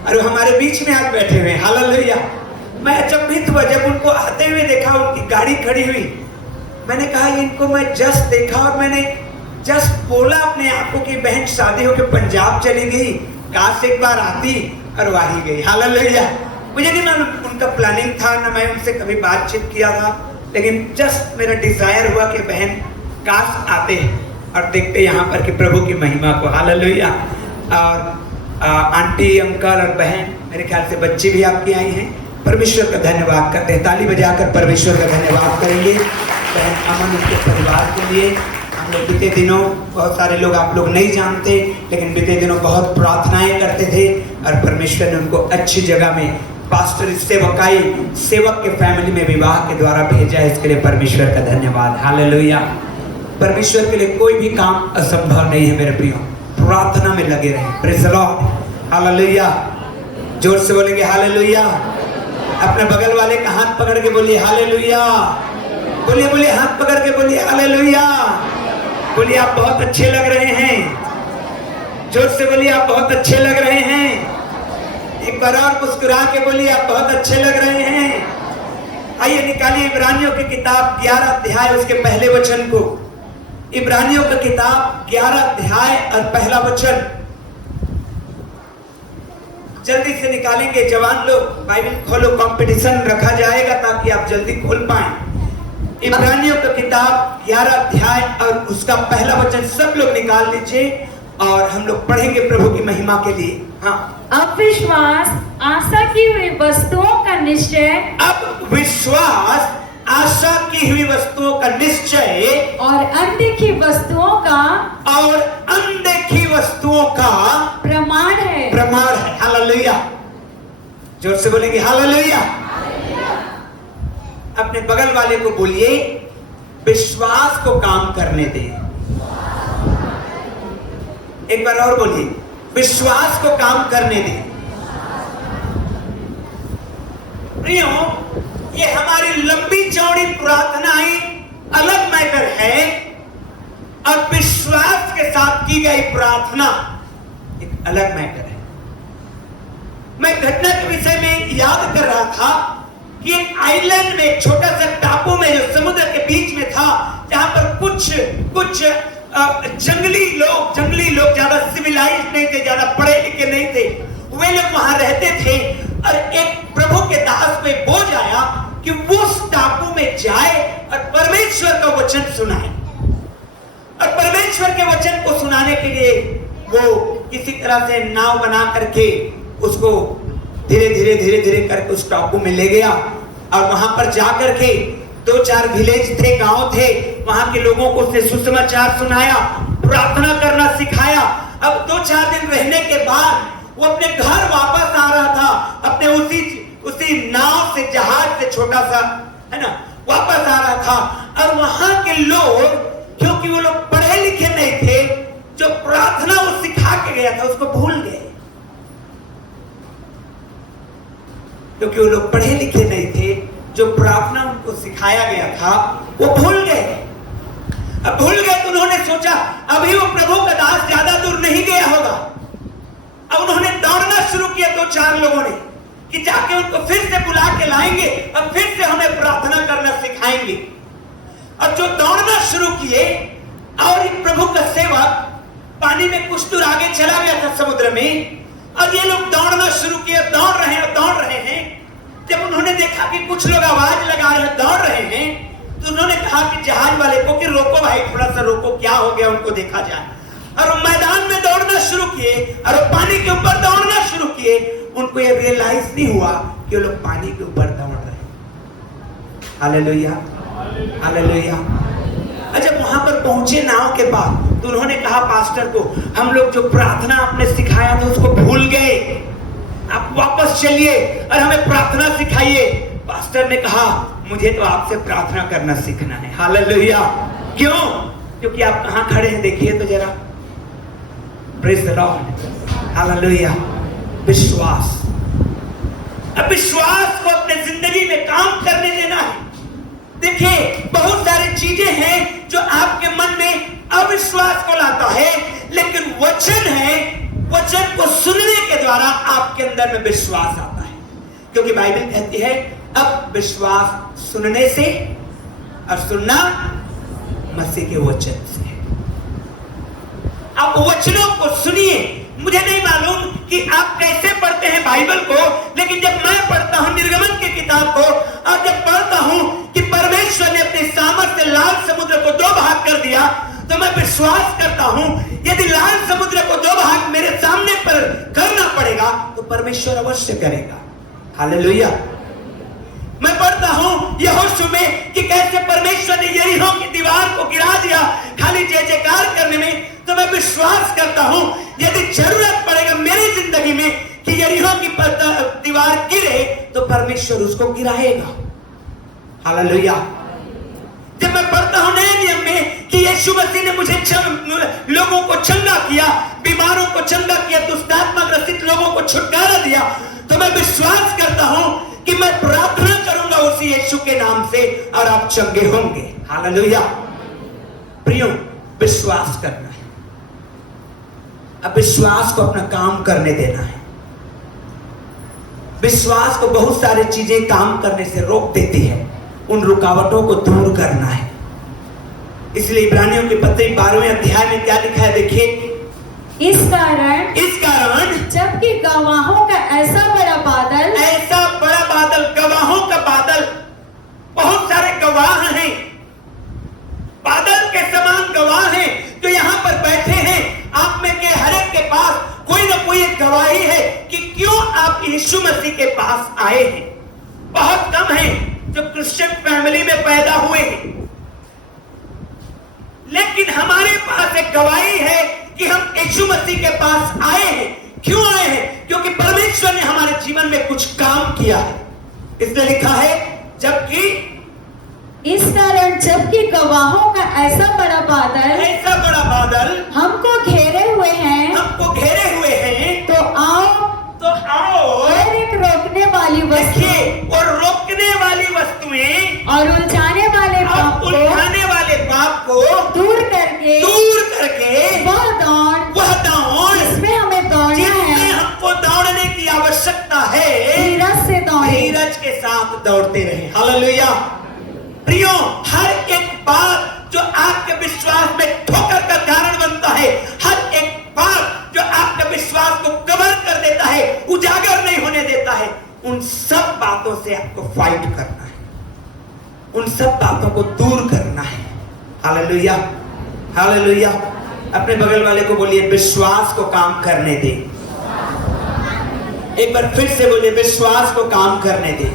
और वो हमारे बीच में आज बैठे हुए। हालेलुया। मैं अचंभित हुआ जब उनको आते हुए देखा, उनकी गाड़ी खड़ी हुई। मैंने कहा इनको मैं जस्ट देखा और मैंने जस्ट बोला अपने आप को कि बहन शादी होकर पंजाब चली गई, काश एक बार आती, और वो ही गई। हालेलुया। मुझे नहीं मालूम उनका प्लानिंग था, ना मैं उनसे कभी बातचीत किया था, लेकिन जस्ट मेरा डिजायर हुआ कि बहन काश आते और देखते यहाँ पर कि प्रभु की महिमा को। हालेलुया। और आंटी, अंकल और बहन, मेरे ख्याल से बच्ची भी आपकी आई हैं, परमेश्वर का धन्यवाद करते हैं। ताली बजाकर परमेश्वर का धन्यवाद करेंगे बहन अमन, उनके परिवार के लिए। हम लोग बीते दिनों, बहुत सारे लोग आप लोग नहीं जानते, लेकिन बीते दिनों बहुत प्रार्थनाएं करते थे और परमेश्वर ने उनको अच्छी जगह में पास्टर सेवकाई सेवक के फैमिली में विवाह के द्वारा भेजा। इसके लिए परमेश्वर का धन्यवाद। हालेलुया। परमेश्वर के लिए कोई भी काम असंभव नहीं है मेरे प्रियो। प्रार्थना में लगे रहें। Praise the Lord. हालेलुया। जोर से बोलेंगे हालेलुया। अपने बगल वाले का हाथ पकड़ के बोलिए हालेलुया। बोलिए बोलिए, हाथ पकड़ के बोलिए हालेलुया। बोलिए आप बहुत अच्छे लग रहे हैं। जोर से बोलिए आप बहुत अच्छे लग रहे हैं। एक बार और मुस्कुरा के बोलिए आप बहुत अच्छे लग रहे हैं। आइए निकालिए इब्रानियों की किताब 11 अध्याय उसके पहले वचन को। इब्रानियों की किताब 11 अध्याय और पहला वचन जल्दी से निकालेंगे। जवान लोग बाइबल खोलो, कंपटीशन रखा जाएगा ताकि आप जल्दी खोल पाएं। इब्रानियों की किताब 11 अध्याय और उसका पहला वचन सब लोग निकाल लीजिए और हम लोग पढ़ेंगे प्रभु की महिमा के लिए। हाँ। अब विश्वास आशा की हुई वस्तुओं का निश्चय, अब विश्वास आशा की हुई वस्तुओं का निश्चय और अनदेखी वस्तुओं का प्रमाण है। प्रमाण है। हालेलुया। जोर से बोलेंगे हालेलुया। अपने बगल वाले को बोलिए विश्वास को काम करने दे। एक बार और बोलिए विश्वास को काम करने दे। प्रियो, ये हमारी लंबी चौड़ी प्रार्थनाएं अलग मैटर है और विश्वास के साथ की गई प्रार्थना एक अलग मैटर है। मैं घटना के विषय में याद कर रहा था कि एक आइलैंड में, एक छोटा सा टापू में जो समुद्र के बीच में था, जहां पर कुछ जंगली लोग ज्यादा सिविलाइज नहीं थे, ज्यादा पढ़े लिखे नहीं थे, वे लोग वहां रहते थे। और एक प्रभु के दास पे बोझ आया कि वो उस टापू में जाए और परमेश्वर का वचन सुनाए। और परमेश्वर के वचन को सुनाने के लिए वो किसी तरह से नाव बना करके उसको धीरे धीरे करके उस टापू में ले गया। और वहां पर जाकर के 2-4 विलेज थे, गांव थे, वहां के लोगों को उसने सुसमाचार सुनाया, प्रार्थना करना सिखाया। अब 2-4 दिन रहने के बाद वो अपने घर वापस आ रहा था, अपने उसी नाव से, जहाज से, छोटा सा है ना, वापस आ रहा था। और वहां के लोग, क्योंकि वो लोग पढ़े लिखे नहीं थे, जो प्रार्थना वो सिखा के गया था उसको भूल गए। क्योंकि वो लोग पढ़े लिखे नहीं थे, जो प्रार्थना उनको सिखाया गया था वो भूल गए। अब भूल गए तो उन्होंने सोचा अभी वो प्रभु का दास ज्यादा दूर नहीं गया होगा। अब उन्होंने दौड़ना शुरू किया 2-4 लोगों ने कि जाके उनको फिर से बुला के लाएंगे और फिर से हमें प्रार्थना करना सिखाएंगे। और जो दौड़ना शुरू किए, और एक प्रभु का सेवक पानी में कुछ दूर आगे चला गया था समुद्र में, और ये लोग दौड़ना शुरू किए, दौड़ रहे हैं। जब उन्होंने देखा कि कुछ लोग आवाज लगा रहे, दौड़ रहे हैं, तो उन्होंने कहा कि जहाज वाले को कि रोको भाई, थोड़ा सा रोको, क्या हो गया, उनको देखा जाए। और वो मैदान में दौड़ना शुरू किए और वो पानी के ऊपर दौड़ना शुरू किए। उनको ये रियलाइज नहीं हुआ कि वो लोग पानी के ऊपर दौड़ रहे हैं। Hallelujah, hallelujah. जब वहां पर पहुंचे नाव के पास, तो उन्होंने कहा पास्टर को, हम लोग जो प्रार्थना आपने सिखाया था उसको भूल गए, आप वापस चलिए और हमें प्रार्थना सिखाइए। पास्टर ने कहा मुझे तो आपसे प्रार्थना करना सीखना है। हालेलुया। क्यों? क्योंकि आप कहां खड़े हैं, देखिए तो जरा। Praise the Lord. हालेलुया। विश्वास, अब विश्वास को अपने जिंदगी में काम करने देना है। देखिए, बहुत सारी चीजें हैं जो आपके मन में अविश्वास को लाता है, लेकिन वचन है, वचन को सुनने के द्वारा आपके अंदर में विश्वास आता है। क्योंकि बाइबल कहती है अब विश्वास सुनने से और सुनना मसीह के वचन से। आप वचनों को सुनिए। मुझे नहीं मालूम कि आप कैसे पढ़ते हैं बाइबल को, लेकिन जब मैं पढ़ता हूं निर्गमन की किताब को और जब पढ़ता हूं कि परमेश्वर ने अपने सामर्थ्य से लाल समुद्र को 2 भाग कर दिया, तो मैं विश्वास करता हूं यदि लाल समुद्र को 2 भाग मेरे सामने पर करना पड़ेगा तो परमेश्वर अवश्य करेगा। हालेलुया। मैं पढ़ता हूं यहोशू में कि कैसे परमेश्वर ने यरीहो की दीवार को गिरा दिया खाली जय जयकार करने में, तो मैं विश्वास करता हूं यदि जरूरत पड़ेगा मेरी जिंदगी में कि यरीहो की दीवार गिरे तो परमेश्वर उसको गिराएगा। हालेलुया। जब मैं पढ़ता हूं नए नियम में कि यीशु मसीह ने मुझे लोगों को चंगा किया, बीमारों को चंगा किया, दुष्टात्मा ग्रसित लोगों को छुटकारा दिया, तो मैं विश्वास करता हूं कि मैं प्रार्थना करूंगा उसी यीशु के नाम से और आप चंगे होंगे। हालेलुया। प्रियो, विश्वास करना है, अब विश्वास को अपना काम करने देना है। विश्वास को बहुत सारी चीजें काम करने से रोक देती है, उन रुकावटों को दूर करना है। इसलिए इब्रानियों के पत्री 12वें अध्याय में क्या लिखा है, देखिए। इस कारण जबकि गवाहों का ऐसा बड़ा बादल गवाहों का बादल, बहुत सारे गवाह हैं, बादल के समान गवाह हैं जो यहाँ पर बैठे हैं। आप में के हर एक के पास कोई ना कोई एक गवाही है कि क्यों आप यीशु मसीह के पास आए हैं। बहुत कम है जो क्रिश्चियन फैमिली में पैदा हुए हैं, लेकिन हमारे पास एक गवाही है कि हम यीशु मसीह के पास आए हैं। क्यों आए हैं? क्योंकि परमेश्वर ने हमारे जीवन में कुछ काम किया है। इसने लिखा है जबकि गवाहों का ऐसा बड़ा बादल हमको घेरे हुए हैं, तो आओ और एक रोकने वाली वस्तुएं और उलझाने वाले पाप को दूर करके वह दौड़ जिसमें हमें दौड़ना है, हमको दौड़ने की आवश्यकता है, धीरज के साथ दौड़ते रहे। हालेलुया। प्रियो, हर एक बात जो आपके विश्वास में ठोकर का कारण बनता है, हर एक बात जो आपके विश्वास को कवर कर देता है, उजागर नहीं होने देता है, उन सब बातों से आपको फाइट करना है, उन सब बातों को दूर करना है। हालेलुया। हालेलुया। अपने बगल वाले को बोलिए, विश्वास को काम करने दे। एक बार फिर से बोलिए, विश्वास को काम करने दे।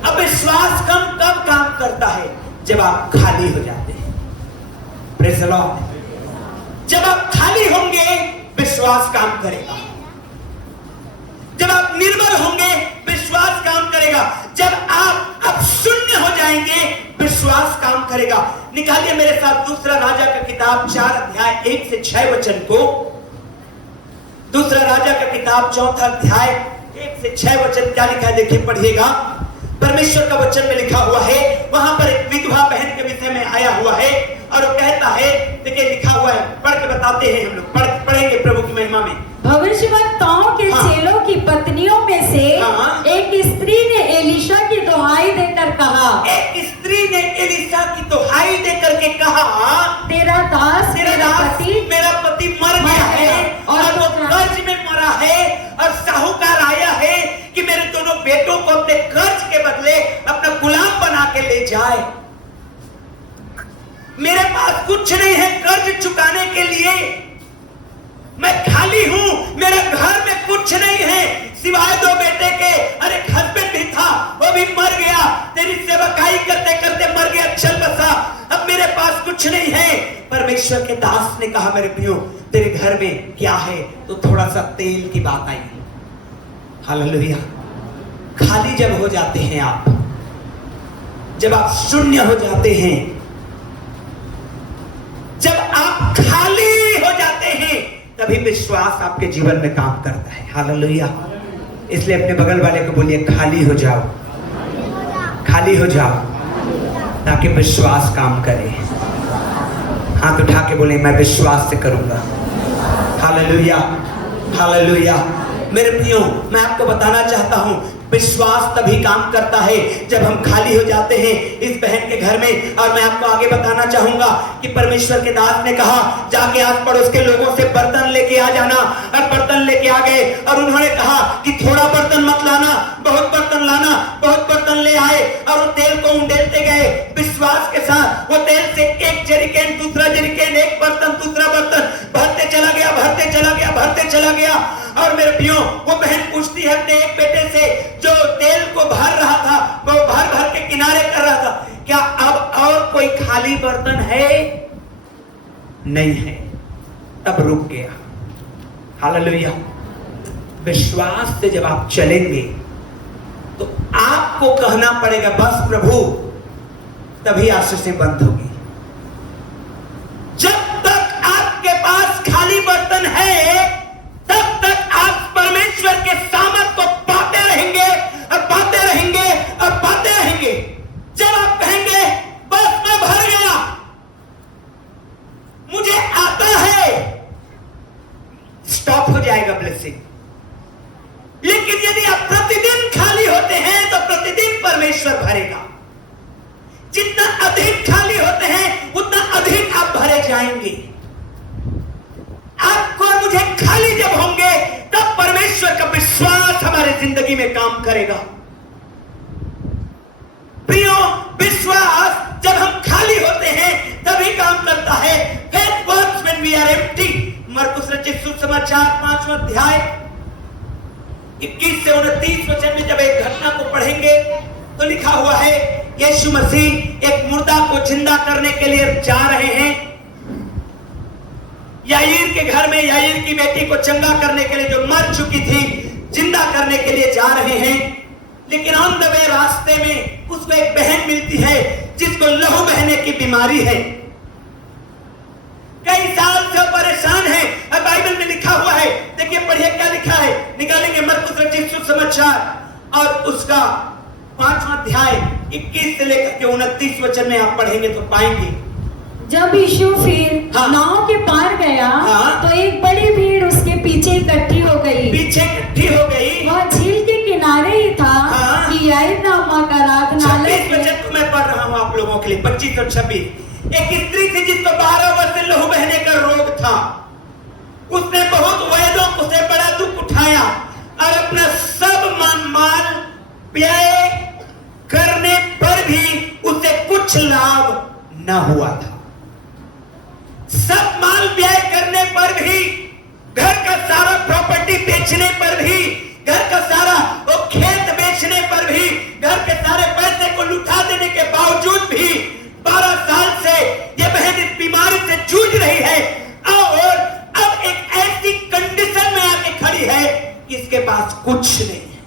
अब विश्वास कब काम करता है? जब आप खाली हो जाते हैं। Praise the Lord. जब आप खाली होंगे विश्वास काम करेगा। जब आप निर्बल होंगे विश्वास काम करेगा। जब आप शून्य हो जाएंगे विश्वास काम करेगा। निकालिए मेरे साथ दूसरा राजा का किताब 4 अध्याय 1 से 6 वचन को। दूसरा राजा का किताब 4 अध्याय 1 से 6 वचन क्या लिखा है, देखिए, पढ़िएगा। परमेश्वर का वचन में लिखा हुआ है, वहां पर एक विधवा बहन के विषय में आया हुआ है और वो कहता है, देखिए लिखा हुआ है, पढ़ के बताते हैं हम लोग, पढ़ेंगे प्रभु की महिमा में। भविष्यवक्ताओं के चेलों की पत्नियों में से एक स्त्री ने एलीशा की दुहाई देकर कहा, तेरा दास मेरा पति मर गया है और वो कर्ज में मरा है और साहूकार आया है कि मेरे दोनों बेटों को अपने कर्ज के बदले अपना गुलाम बना के ले जाए। मेरे पास कुछ नहीं है कर्ज चुकाने के लिए, मैं खाली हूं, मेरे घर में कुछ नहीं है सिवाय 2 बेटे के, और एक हस्बैंड भी था वो भी मर गया, तेरी सेवकाई करते करते मर गया, चल बसा, अब मेरे पास कुछ नहीं है। परमेश्वर के दास ने कहा, मेरे प्रियो, तेरे घर में क्या है? तो थोड़ा सा तेल की बात आई। हालेलुया। खाली जब हो जाते हैं आप, जब आप शून्य हो जाते हैं, जब आप खाली हो जाते हैं, तभी विश्वास आपके जीवन में काम करता है। हालेलुया। इसलिए अपने बगल वाले को बोलिए, खाली हो जाओ, खाली हो जाओ, ताकि विश्वास काम करे। हाथ उठा के बोले, मैं विश्वास से करूंगा। हालेलुया। हालेलुया। मेरे प्रियो, मैं आपको बताना चाहता हूं विश्वास तभी काम करता है जब हम खाली हो जाते हैं इस बहन के घर में। और मैं आपको आगे बताना चाहूंगा कि परमेश्वर के दास ने कहा जाके आस पड़ोस के लोगों से बर्तन लेके आ जाना। और बर्तन लेके आ गए और उन्होंने कहा कि थोड़ा बर्तन मत लाना, बहुत बर्तन लाना। बहुत बर्तन ले आए और वो तेल को उंडेलते गए विश्वास के साथ। वो तेल से एक जरिकेन, दूसरा जरिकेन, एक बर्तन, दूसरा बर्तन भरते चला गया, भरते चला गया, भरते चला गया। और मेरे प्रियो, वो बहन पूछती है अपने एक बेटे से जो तेल को भर रहा था, वो भर भर के किनारे कर रहा था, क्या अब और कोई खाली बर्तन है? नहीं है। तब रुक गया। हालेलुया। विश्वास से जब आप चलेंगे तो आपको कहना पड़ेगा बस प्रभु, तभी आशीषें बंद होगी। जब तक आपके पास खाली बर्तन है तब तक आप परमेश्वर के सामर्थ को पाते रहेंगे और पाते रहेंगे और पाते रहेंगे। जब आप कहेंगे बस मैं भर गया, मुझे आता है, स्टॉप हो जाएगा ब्लेसिंग। लेकिन यदि आप प्रतिदिन खाली होते हैं तो प्रतिदिन परमेश्वर भरेगा। जितना अधिक खाली होते हैं उतना अधिक आप भरे जाएंगे। आपको और मुझे खाली जब होंगे तब परमेश्वर का विश्वास हमारे जिंदगी में काम करेगा। प्रियो, विश्वास जब हम खाली होते हैं तभी काम करता है। Faith works when we are empty। मरकुस रचित सुसमाचार 5वां अध्याय 21 से 29 वचन में जब एक घटना को पढ़ेंगे तो लिखा हुआ है यीशु मसीह एक मुर्दा को जिंदा करने के लिए जा रहे हैं। याईर के घर में याईर की बेटी को चंगा करने के लिए, जो मर चुकी थी, जिंदा करने के लिए जा रहे हैं। लेकिन ऑन द वे रास्ते में उसको एक बहन मिलती है जिसको लहू बहने की बीमारी है। कई साल से परेशान है। और बाइबल में लिखा हुआ है, देखिए पढ़िए क्या लिखा है, निकालेंगे मरकुस रचित सुसमाचार और उसका 5वां अध्याय 21 से लेकर के 29 वचन में आप पढ़ेंगे तो पाएंगे। जब यीशु फिर नाव के पार गया तो एक बड़ी भीड़ उसके पीछे इकट्ठी हो गई। वह झील के किनारे ही था कि याईर नामक आराधनालय को मैं पढ़ रहा हूँ आप लोगों के लिए 25 और 26। एक स्त्री थी जिसको 12 वर्ष से लहू बहने का रोग था। उसने बहुत वैद्यों से बड़ा दुख उठाया और अपना सब माल व्यय करने पर भी उसे कुछ लाभ न हुआ था। सब माल व्यय करने पर भी, घर का सारा प्रॉपर्टी बेचने पर भी, घर का सारा वो खेत बेचने पर भी, घर के सारे पैसे को लुटा देने के बावजूद भी 12 साल से ये बहन इस बीमारी से जूझ रही है। और अब एक ऐसी कंडीशन में आके खड़ी है कि इसके पास कुछ नहीं है,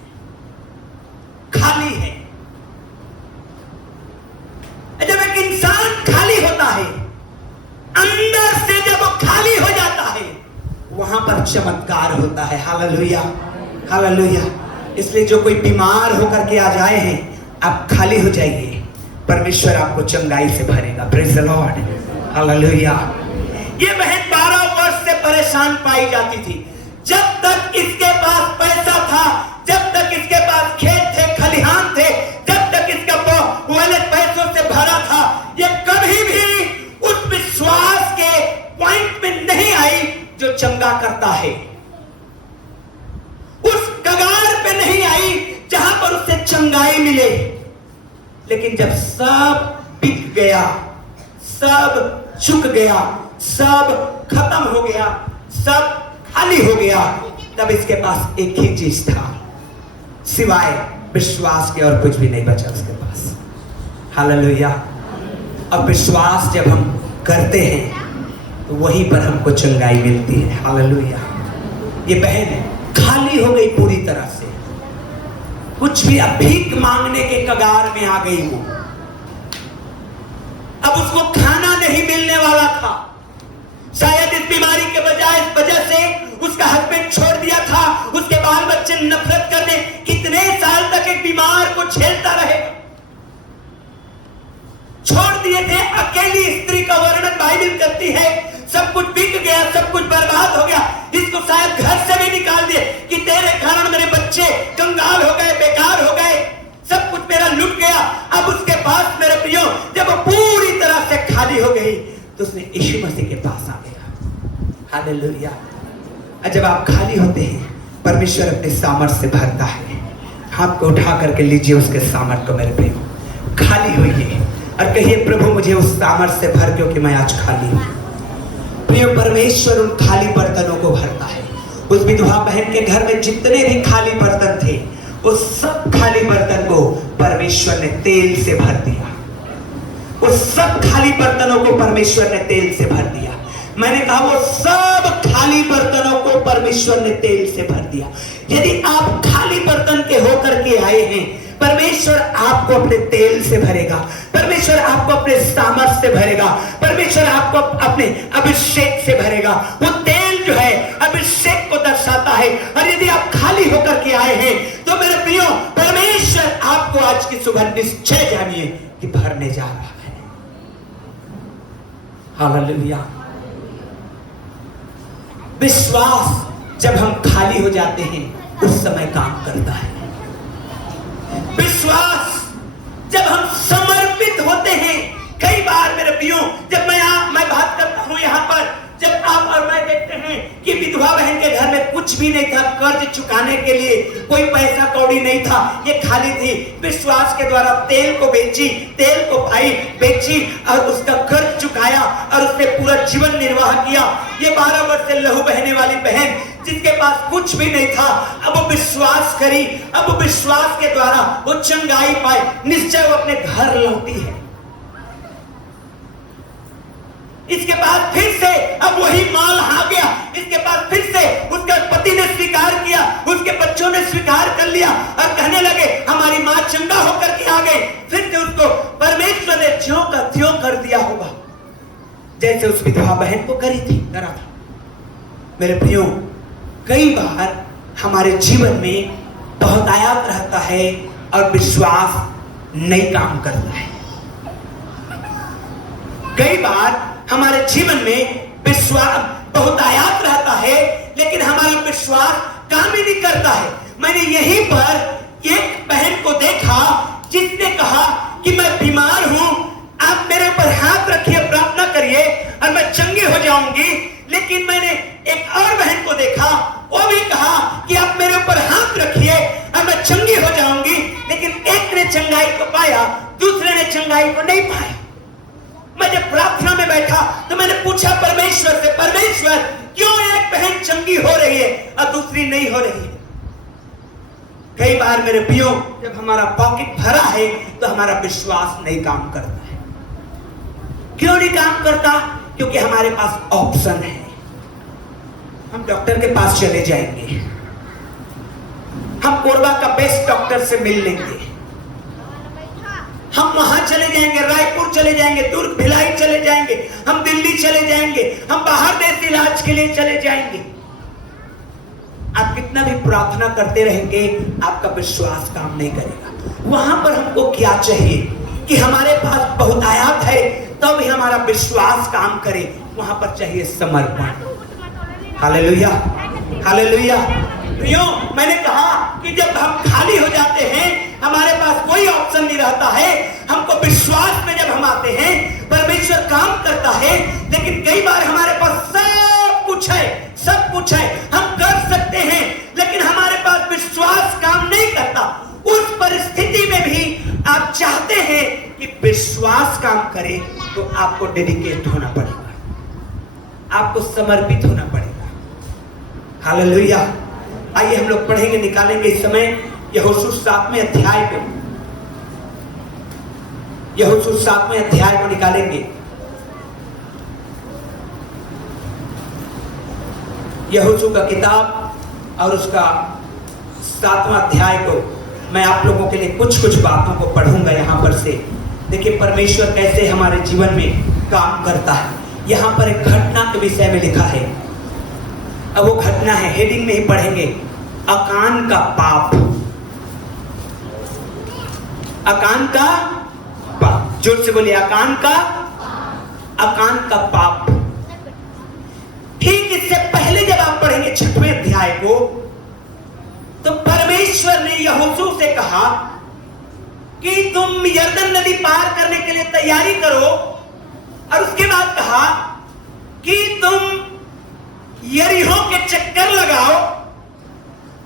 खाली है। जब एक इंसान खाली होता है, अंदर से जब वो खाली हो जाता है, वहां पर चमत्कार होता है। Hallelujah, hallelujah. इसलिए जो कोई बीमार होकर के आ जाए हैं, आप खाली हो जाइए, परमेश्वर आपको चंगाई से भरेगा। Praise the Lord, hallelujah. ये बहन 12 वर्ष से परेशान पाई जाती थी। जब तक इसके पास पैसा था, जब तक इसके पास खेत थे, खलिहान थे, जब तक इसका वॉलेट पैसों से भरा था, ये कभी भी उस विश्वास के पॉइंट में नहीं आई जो चंगा करता है। उस कगार पे नहीं आई जहां पर उसे चंगाई मिले। लेकिन जब सब बिक गया, सब झुक गया, सब खत्म हो गया, सब खाली हो गया, तब इसके पास एक ही चीज था, सिवाय विश्वास के और कुछ भी नहीं बचा उसके पास। हालेलुया। अब विश्वास जब हम करते हैं तो वहीं पर हमको चंगाई मिलती है। हालेलुया। ये बहन खाली हो गई पूरी तरह से, कुछ भी अब भीख मांगने के कगार में आ गई वो। अब उसको खाना नहीं मिलने वाला था। शायद इस बीमारी के बजाय इस वजह से उसका हस्बैंड छोड़ दिया था, उसके बाल बच्चे नफरत करने, कितने साल तक एक बीमार को झेलता रहे, छोड़ दिए थे। अकेली स्त्री का वर्णन बाइबल करती है सब कुछ बिक गया, सब कुछ बर्बाद हो गया, इसको शायद घर से भी निकाल दिए कि तेरे कारण मेरे बच्चे कंगाल हो गए, बेकार हो गए, सब कुछ मेरा लुट गया। अब उसके पास मेरे प्रियो जब वो पूरी तरह से खाली हो गई तो उसने यीशु मसीह के पास आ गया। हालेलुया। जब आप खाली होते हैं परमेश्वर अपने सामर्थ से भरता है। हाथ को उठा करके लीजिए उसके सामर्थ को मेरे प्रियो, खाली होइए और कहिए प्रभु मुझे उस सामर्थ से भर क्योंकि मैं आज खाली हूं। प्रियो परमेश्वर उन खाली बर्तनों को भरता है। उस विधवा बहन के घर में जितने भी खाली बर्तन थे उस सब खाली बर्तन को परमेश्वर ने तेल से भर दिया। उस सब खाली बर्तनों को परमेश्वर ने तेल से भर दिया। मैंने कहा वो सब खाली बर्तनों को परमेश्वर ने तेल से भर दिया। यदि आप खाली बर्तन के होकर के आए हैं परमेश्वर आपको अपने तेल से भरेगा, परमेश्वर आपको अपने सामर्थ से भरेगा, परमेश्वर आपको अपने अभिषेक से भरेगा। वो तेल जो है अभिषेक को दर्शाता है। और यदि आप खाली होकर के आए हैं तो मेरे प्रियो परमेश्वर आपको आज की सुबह निश्चय जानिए कि भरने जा रहा है। हालेलुया। विश्वास जब हम खाली हो जाते हैं उस समय काम करता है। विश्वास जब हम समर्पित होते हैं, कई बार मेरे प्रियो जब मैं बात करता हूं यहां पर, जब आप और मैं देखते हैं कि विधवा बहन के घर में कुछ भी नहीं था, कर्ज चुकाने के लिए कोई पैसा कौड़ी नहीं था, ये खाली थी। विश्वास के द्वारा तेल को बेची, तेल को भाई बेची और उसका कर्ज चुकाया और उसने पूरा जीवन निर्वाह किया। ये 12 वर्ष से लहू बहने वाली बहन जिसके पास कुछ भी नहीं था, अब वो विश्वास करी, अब वो विश्वास के द्वारा वो चंगाई पाई, निश्चय वो अपने घर लौटी है। इसके बाद फिर से अब वही माल आ गया। इसके बाद फिर से उसका पति ने स्वीकार किया, उसके बच्चों ने स्वीकार कर लिया और कहने लगे हमारी मां चंगा होकर के आ गए। फिर से उसको परमेश्वर ने ज्यों का त्यों कर दिया होगा जैसे उस विधवा बहन को करा था। मेरे प्रियो कई बार हमारे जीवन में बहुत आयात रहता है और विश्वास नहीं काम करता है। कई बार हमारे जीवन में विश्वास बहुत आयात रहता है लेकिन हमारा विश्वास काम ही नहीं करता है। मैंने यहीं पर एक बहन को देखा जिसने कहा कि मैं बीमार हूं, आप मेरे ऊपर हाथ रखिए, प्रार्थना करिए और मैं चंगी हो जाऊंगी। लेकिन मैंने एक और बहन को देखा, वो भी कहा कि आप मेरे ऊपर हाथ रखिए और मैं चंगी हो जाऊंगी। लेकिन एक ने चंगाई को पाया, दूसरे ने चंगाई को नहीं पाया। मैं जब प्रार्थना में बैठा तो मैंने पूछा परमेश्वर से, परमेश्वर क्यों एक बहन चंगी हो रही है और दूसरी नहीं हो रही है? कई बार मेरे प्रियो जब हमारा पॉकेट भरा है तो हमारा विश्वास नहीं काम करता है। क्यों नहीं काम करता? क्योंकि हमारे पास ऑप्शन है। हम डॉक्टर के पास चले जाएंगे, हम कोरबा का बेस्ट डॉक्टर से मिल लेंगे, हम वहां चले जाएंगे, रायपुर चले जाएंगे, दुर्ग भिलाई चले जाएंगे, हम दिल्ली चले जाएंगे, हम बाहर देश इलाज के लिए चले जाएंगे। आप कितना भी प्रार्थना करते रहेंगे आपका विश्वास काम नहीं करेगा। वहां पर हमको क्या चाहिए कि हमारे पास बहुत आयात है तब भी हमारा विश्वास काम करे। वहां पर चाहिए समर्पण। Hallelujah, hallelujah. प्रियो मैंने कहा कि जब हम खाली हो जाते हैं हमारे पास कोई ऑप्शन नहीं रहता है। हमको विश्वास में जब हम आते हैं परमेश्वर काम करता है। लेकिन कई बार हमारे पास सब कुछ है, सब कुछ है, हम कर सकते हैं, लेकिन हमारे पास विश्वास काम नहीं करता। उस परिस्थिति में भी आप चाहते हैं कि विश्वास काम करे तो आपको डेडिकेट होना पड़ेगा, आपको समर्पित होना पड़ेगा। हालेलुया। आइए हम लोग पढ़ेंगे, निकालेंगे इस समय यहोशू 7वें अध्याय को, यहोशू 7वें अध्याय को निकालेंगे। यहोशू का किताब और उसका 7वां अध्याय को मैं आप लोगों के लिए कुछ कुछ बातों को पढ़ूंगा यहां पर से। देखिए परमेश्वर कैसे हमारे जीवन में काम करता है। यहां पर एक घटना के विषय में लिखा है। अब वो घटना है, हेडिंग में ही पढ़ेंगे, अकान का पाप। अकान का पाप, जोर से बोलिए, अकान का पाप। लेकिन इससे पहले जब आप पढ़ेंगे 6वें अध्याय को, तो परमेश्वर ने यहोशू से कहा कि तुम यरदन नदी पार करने के लिए तैयारी करो, और उसके बाद कहा कि तुम यरीहो के चक्कर लगाओ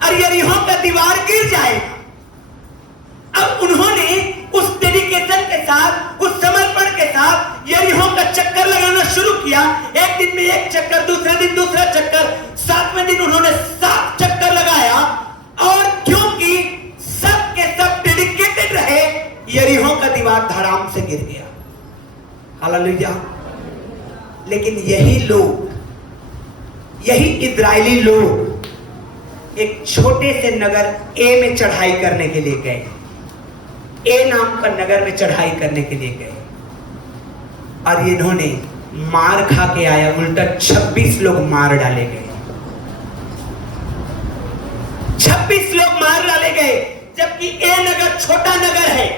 और यरीहो का दीवार गिर जाएगा। अब उन्होंने उस डेडिकेशन के साथ, उस समर्पण के साथ यरीहो का चक्कर लगाना शुरू किया। एक दिन में एक चक्कर, दूसरे दिन दूसरा चक्कर, 7वें दिन उन्होंने 7 चक्कर लगाया, और क्योंकि सब के सब डेडिकेटेड रहे, यरीहो का दीवार धड़ाम से गिर गया। हालेलुया। लेकिन यही लोग, यही इजरायली लोग एक छोटे से नगर ए में चढ़ाई करने के लिए गए। ए नाम का नगर में चढ़ाई करने के लिए गए, और इन्होंने मार खा के आया। उल्टा 26 लोग मार डाले गए। 26 लोग मार डाले गए, जबकि ए नगर छोटा नगर है।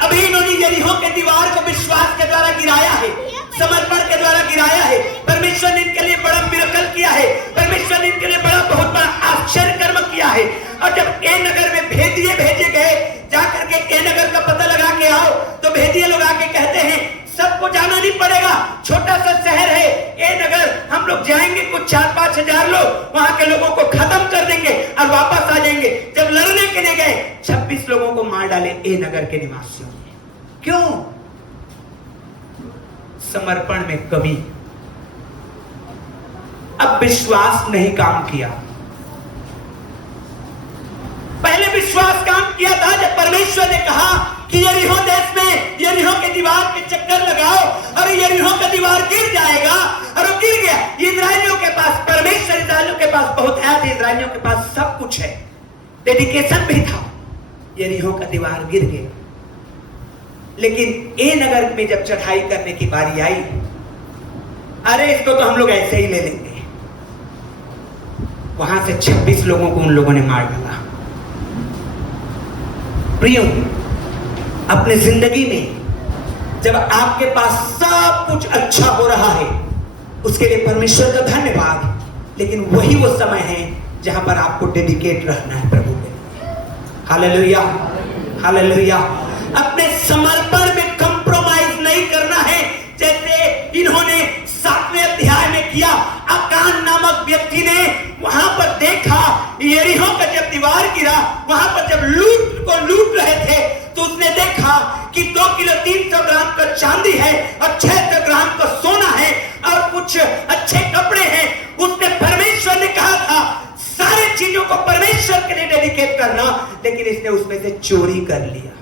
अभी इन्होंने यरीहो के दीवार को विश्वास के द्वारा गिराया है, समर्पण के द्वारा गिराया है। परमेश्वर ने इनके लिए बड़ा मिरेकल किया है, परमेश्वर ने इनके लिए बहुत बड़ा आश्चर्य कर्म किया है। और जब ए नगर में भेदिए भेजे गए, जाकर के ए नगर का पता लगा के आओ, तो भेदिए लोग आके कहते हैं सबको जाना नहीं पड़ेगा, छोटा सा शहर है ए नगर, हम लोग जाएंगे, कुछ 4-5 हजार लोग वहां के लोगों को खत्म कर देंगे और वापस आ जाएंगे। जब लड़ने के लिए गए, 26 लोगों को मार डाले ए नगर के निवासियों ने। क्यों? समर्पण में कमी। अब विश्वास नहीं काम किया। पहले विश्वास काम किया था जब परमेश्वर ने कहा कि यरीहो देश में यरीहो के दीवार के चक्कर लगाओ और यरीहो का दीवार गिर जाएगा, और वो गिर गया। इस्राएलियों के पास, परमेश्वर इस्राएलियों के पास बहुत है, इस्राएलियों के पास सब कुछ है, डेडिकेशन भी था। यरीहो का दीवार गिर गया। लेकिन ए नगर में जब चढ़ाई करने की बारी आई, अरे इसको तो हम लोग ऐसे ही ले लेंगे। वहां से 26 लोगों को उन लोगों ने मार डाला। प्रियो, अपने जिंदगी में जब आपके पास सब कुछ अच्छा हो रहा है, उसके लिए परमेश्वर का धन्यवाद, लेकिन वही वो समय है जहां पर आपको डेडिकेट रहना है प्रभु के। Hallelujah, hallelujah. अपने समर्पण में कंप्रोमाइज नहीं करना है, जैसे इन्होंने 7वें अध्याय में किया। अकान नामक व्यक्ति ने वहां पर देखा यरीहो का जब दीवार गिरा, वहां पर जब लूट रहे थे, तो उसने देखा कि 2 किलो 300 ग्राम का चांदी है और 600 ग्राम का सोना है और कुछ अच्छे कपड़े हैं। उसने, परमेश्वर ने कहा था सारे चीजों को परमेश्वर के लिए डेडिकेट करना, लेकिन इसने उसमें से चोरी कर लिया।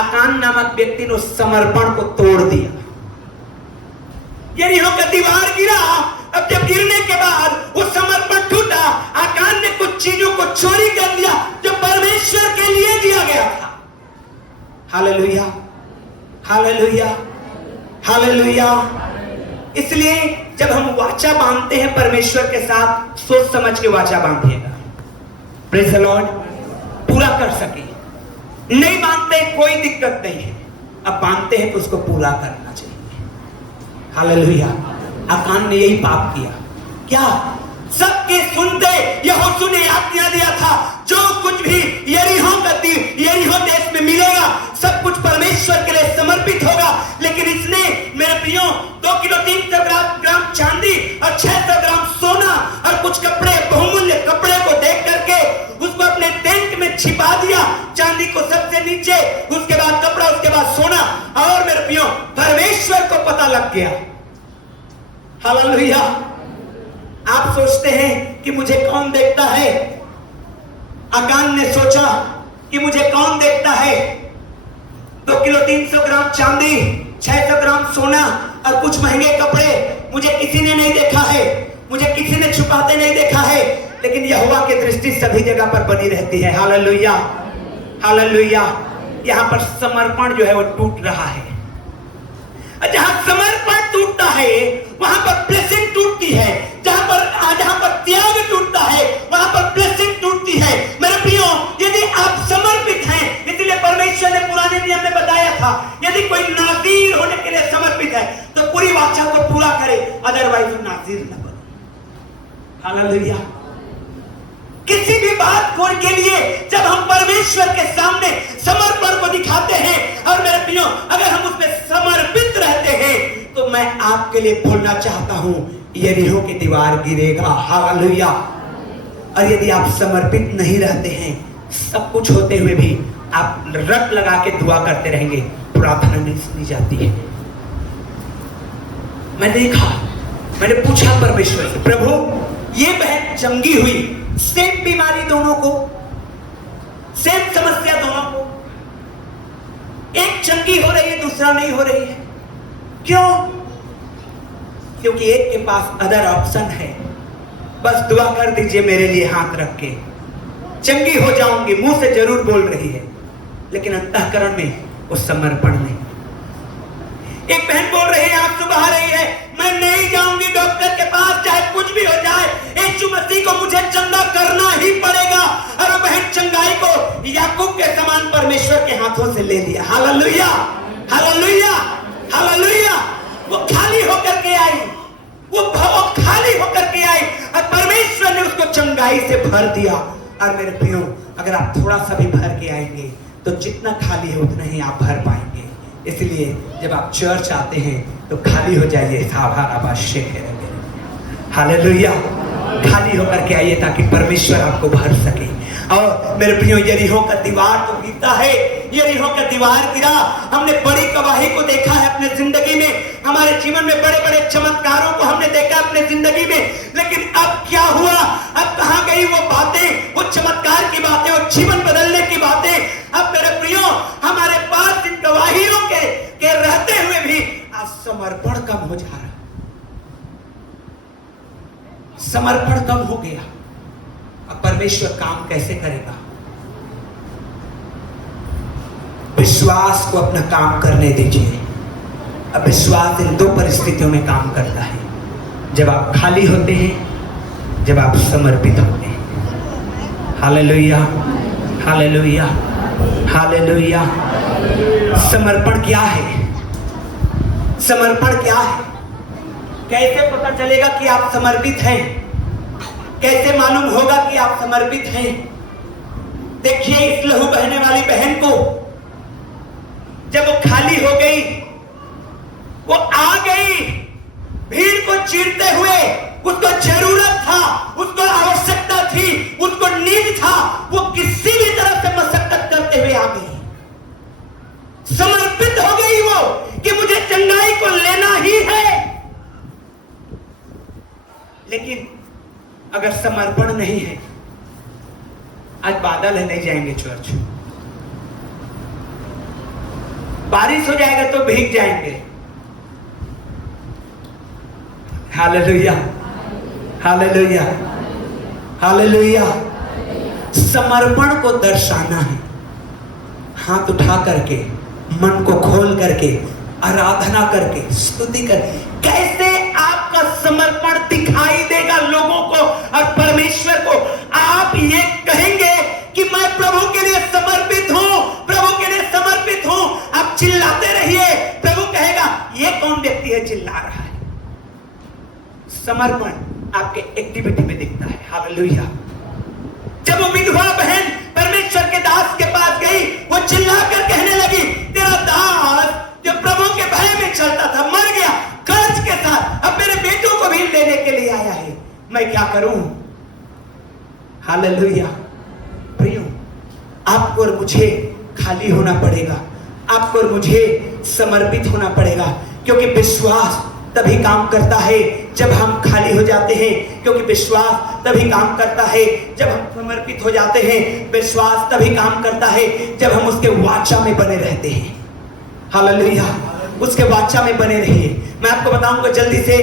अकान नामक व्यक्ति ने उस समर्पण को तोड़ दिया। यरीहो का दीवार गिरा, अब जब गिरने के बाद वो समर्पण टूटा, अकान ने कुछ चीजों को चोरी कर लिया जो परमेश्वर के लिए दिया गया था। Hallelujah, hallelujah, hallelujah. इसलिए जब हम वाचा बांधते हैं परमेश्वर के साथ, सोच समझ के वाचा बांधिएगा। Praise the Lord. पूरा कर सके। नहीं बांधते कोई दिक्कत नहीं है, अब बांधते हैं तो उसको पूरा करना चाहिए। हालेलुया। अकान ने यही पाप किया। क्या? सबके सुनते यहोशू ने आज्ञा दिया था, जो कुछ भी यरीहो देश में मिलेगा सब कुछ परमेश्वर के लिए समर्पित होगा। लेकिन इसने, मेरे प्रियो, 2 किलो 300 ग्राम चांदी और 600 ग्राम सोना और कुछ कपड़े, बहुमूल्य कपड़े को देख करके उसको अपने टेंट में छिपा दिया। चांदी को सबसे नीचे, उसके बाद कपड़ा, उसके बाद सोना। और मेरे प्रियो, परमेश्वर को पता लग गया। हालेलुया। आप सोचते हैं कि मुझे कौन देखता है? अकान ने सोचा कि मुझे कौन देखता है? 2 किलो 300 ग्राम चांदी, 600 ग्राम सोना और कुछ महंगे कपड़े, मुझे किसी ने नहीं देखा है, मुझे किसी ने छुपाते नहीं देखा है। लेकिन यहोवा की दृष्टि सभी जगह पर बनी रहती है। Hallelujah, hallelujah. यहां पर समर्पण जो है वो टूट रहा है। जहां समर्पण टूटता है वहां पर ब्लेसिंग टूटती है। जहां पर त्याग टूटता है वहां पर ब्लेसिंग टूटती है। मेरे प्रियो, यदि आप समर्पित हैं, इसलिए परमेश्वर ने पुराने नियम में बताया था, यदि कोई नाज़ीर होने के लिए समर्पित है तो पूरी वाचा को पूरा करे, अदरवाइज नाज़ीर न बने। हालेलुया। किसी भी बात को के लिए जब हम परमेश्वर के सामने समर्पण को दिखाते हैं, और मेरे प्रियो अगर हम उसमें समर्पित रहते हैं, तो मैं आपके लिए बोलना चाहता हूं, यरीहो की दीवार गिरेगा। हालेलुया। और यदि आप समर्पित नहीं रहते हैं, सब कुछ होते हुए भी आप रट लगा के दुआ करते रहेंगे, प्रार्थना नहीं सुनी जाती है। मैंने पूछा परमेश्वर से, प्रभु ये बहन चंगी हुई, सेम बीमारी दोनों को, सेम समस्या दोनों को, एक चंगी हो रही है दूसरा नहीं हो रही है, क्यों? क्योंकि एक के पास अदर ऑप्शन है, बस दुआ कर दीजिए मेरे लिए हाथ रख के, चंगी हो जाऊंगी, मुंह से जरूर बोल रही है, लेकिन अंतःकरण में वो समर्पण नहीं। एक बहन बोल रही है, आंसू बहा रही है, मैं नहीं जाऊंगी डॉक्टर के पास, चाहे कुछ भी हो जाए, यीशु मसीह को मुझे चंगा करना ही पड़ेगा। और वो बहन चंगाई को याकूब के समान परमेश्वर के हाथों से ले लिया। Hallelujah, hallelujah, hallelujah. वो खाली होकर के आई, वो खाली होकर के आई, और परमेश्वर ने उसको चंगाई से भर दिया। और मेरे प्रियो, अगर आप थोड़ा सा भी भर के आएंगे तो जितना खाली है उतना ही आप भर पाएंगे। इसलिए जब आप चर्च आते हैं तो खाली हो जाइए। हालेलुया। खाली होकर के आइए ताकि परमेश्वर आपको भर सके। और मेरे प्रियो, यरीहो का दीवार तो गिरता है, यरीहो का दीवार गिरा। हमने बड़ी गवाही को देखा है अपने जिंदगी में, हमारे जीवन में बड़े बड़े चमत्कारों को हमने देखा अपने जिंदगी में, लेकिन अब क्या हुआ? अब कहां गई वो बातें, वो चमत्कार की बातें, वो जीवन बदलने की बातें? अब मेरे प्रियो, हमारे पास इन गवाहियों के रहते हुए भी आज समर्पण कम हो जा रहा है, समर्पण कम हो गया। अब परमेश्वर काम कैसे करेगा? विश्वास को अपना काम करने दीजिए। अब विश्वास इन दो परिस्थितियों में काम करता है, जब आप खाली होते हैं, जब आप समर्पित होते हैं। Hallelujah, hallelujah, hallelujah. समर्पण क्या है? समर्पण क्या है? कैसे पता चलेगा कि आप समर्पित हैं? कैसे मालूम होगा कि आप समर्पित हैं? देखिए इस लहू बहने वाली बहन को, जब वो खाली हो गई, वो आ गई भीड़ को चीरते हुए, उसको जरूरत था, उसको आवश्यकता थी, उसको नीड था, वो किसी भी तरह से मशक्कत करते हुए आ गई, समर्पित हो गई वो कि मुझे चंगाई को लेना ही है। लेकिन अगर समर्पण नहीं है, आज बादल है, नहीं जाएंगे चर्च, बारिश हो जाएगा तो भीग जाएंगे। Hallelujah, hallelujah, hallelujah. समर्पण को दर्शाना है, हाथ उठा करके, मन को खोल करके, आराधना करके, स्तुति करके। कैसे आपका समर्पण दिखाई देगा लोगों को और परमेश्वर को? आप ये कहेंगे कि मैं प्रभु के लिए समर्पित हूं, प्रभु के लिए समर्पित हूं। आप चिल्लाते रहिए, प्रभु कहेगा ये कौन व्यक्ति है चिल्ला रहा है? समर्पण आपके एक्टिविटी में दिखता है। हालेलुया। जब वो विधवा बहन परमेश्वर के दास के पास गई, वो चिल्लाकर कहने लगी, तेरा दास जो प्रभु के भय में चलता था मर गया, कर्ज के साथ, अब मेरे बेटों को भी लेने के लिए आया है, मैं क्या करूं? हालेलुया। प्रियो, आपको और मुझे खाली होना पड़ेगा, आपको और मुझे समर्पित होना पड़ेगा, क्योंकि विश्वास तभी काम करता है जब हम खाली हो जाते हैं, क्योंकि विश्वास तभी काम करता है जब हम समर्पित हो जाते हैं, विश्वास तभी काम करता है जब हम उसके वाचा में बने रहते हैं। हालेलुया। उसके वाचा में बने रहिए। मैं आपको बताऊंगा जल्दी से,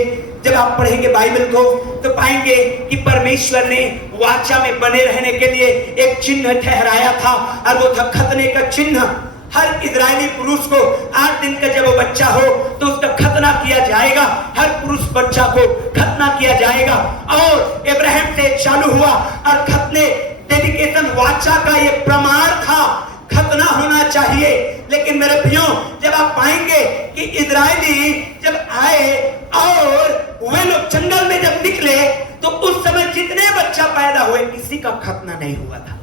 जब आप पढ़ेंगे बाइबल को तो पाएंगे कि परमेश्वर ने वाचा में बने रहने के लिए एक चिन्ह ठहराया था, और वो था खतने का चिन्ह। हर इजरायली पुरुष को 8 दिन का जब वो बच्चा हो तो उसका खतना किया जाएगा, हर पुरुष बच्चा को खतना किया जाएगा। और इब्राहिम से चालू हुआ, और खतने डेडिकेशन वाचा का ये प्रमाण था खतना होना चाहिए। लेकिन मेरे भाइयों, जब आप पाएंगे कि इजरायली जब आए और वे लोग जंगल में जब निकले तो उस समय जितने बच्चा पैदा हुए किसी का खतना नहीं हुआ था।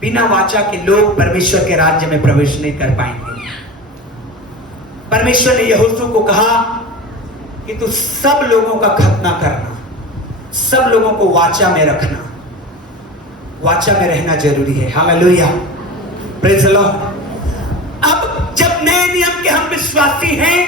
बिना वाचा के लोग परमेश्वर के राज्य में प्रवेश नहीं कर पाएंगे। परमेश्वर ने यहोशू को कहा कि तू सब लोगों का खतना करना, सब लोगों को वाचा में रखना, वाचा में रहना जरूरी है। Hallelujah, praise the Lord. अब जब नए नियम के हम विश्वासी हैं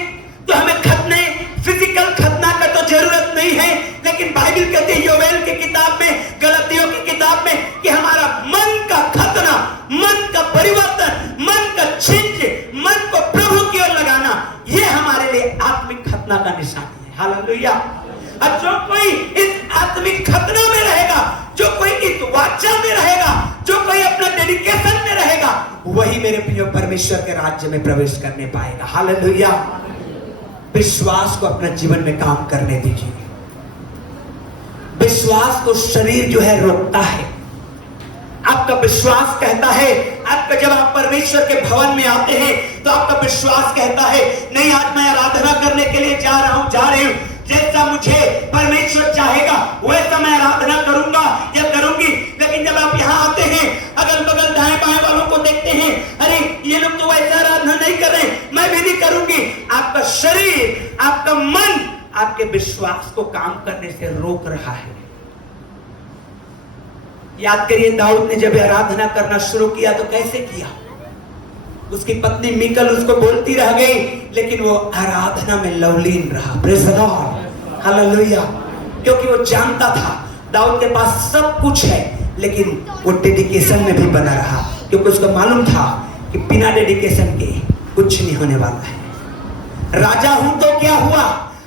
तो हमें खतने, फिजिकल खतना का तो जरूरत नहीं है, लेकिन बाइबल कहते हैं योवेल की किताब में, गलतियों की किताब में कि हमारा मन का खतना, मन का परिवर्तन, मन का चेंज, मन को प्रभु की ओर लगाना, यह हमारे लिए आत्मिक खतना का निशानी है। हालेलुया। अब जो कोई इस आत्मिक खतना में रहेगा, जो कोई इस वाचा में रहेगा, जो कोई अपना डेडिकेशन में रहेगा, वही मेरे प्रिय परमेश्वर के राज्य में प्रवेश करने पाएगा। हालेलुया। विश्वास को अपने जीवन में काम करने दीजिए। विश्वास को शरीर जो है रोकता है। आपका विश्वास कहता है, आपका जब आप परमेश्वर के भवन में आते हैं तो आपका विश्वास कहता है नहीं, आज मैं आराधना करने के लिए जा रही हूं, जैसा मुझे परमेश्वर चाहेगा वैसा मैं आराधना करूंगा या करूंगी। लेकिन जब आप यहाँ आते हैं, अगल बगल दाएं बाएं वालों को देखते हैं, अरे ये लोग तो वैसा आराधना नहीं कर रहे, मैं भी नहीं करूंगी। आपका शरीर, आपका मन आपके विश्वास को काम करने से रोक रहा है। याद करिए, दाऊद ने जब आराधना करना शुरू किया तो कैसे किया? उसकी पत्नी मीकल उसको बोलती रह गई, लेकिन वो आराधना में लवलीन रहा। Praise the Lord, hallelujah. क्योंकि वो जानता था दाऊद के पास सब कुछ है, लेकिन वो डेडिकेशन में भी बना रहा, क्योंकि उसको मालूम था कि बिना डेडिकेशन के कुछ नहीं होने वाला है। राजा हूं तो क्या हुआ,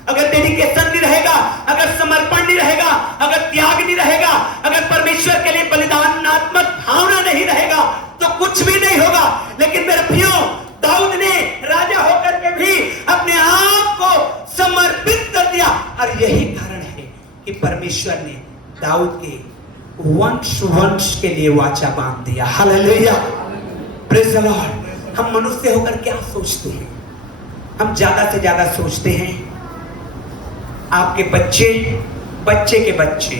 अगर डेडिकेशन नहीं रहेगा, अगर समर्पण नहीं रहेगा, अगर त्याग नहीं रहेगा, अगर परमेश्वर के लिए बलिदानात्मक भावना नहीं रहेगा तो कुछ भी नहीं होगा। लेकिन मेरे प्रियो, दाऊद ने राजा होकर के भी अपने आप को समर्पित कर दिया, और यही कारण है कि परमेश्वर ने दाऊद के वंश के लिए वाचा बांध दिया। Hallelujah, praise the Lord. हम मनुष्य होकर क्या सोचते हैं? हम ज्यादा से ज्यादा सोचते हैं आपके बच्चे, बच्चे के बच्चे,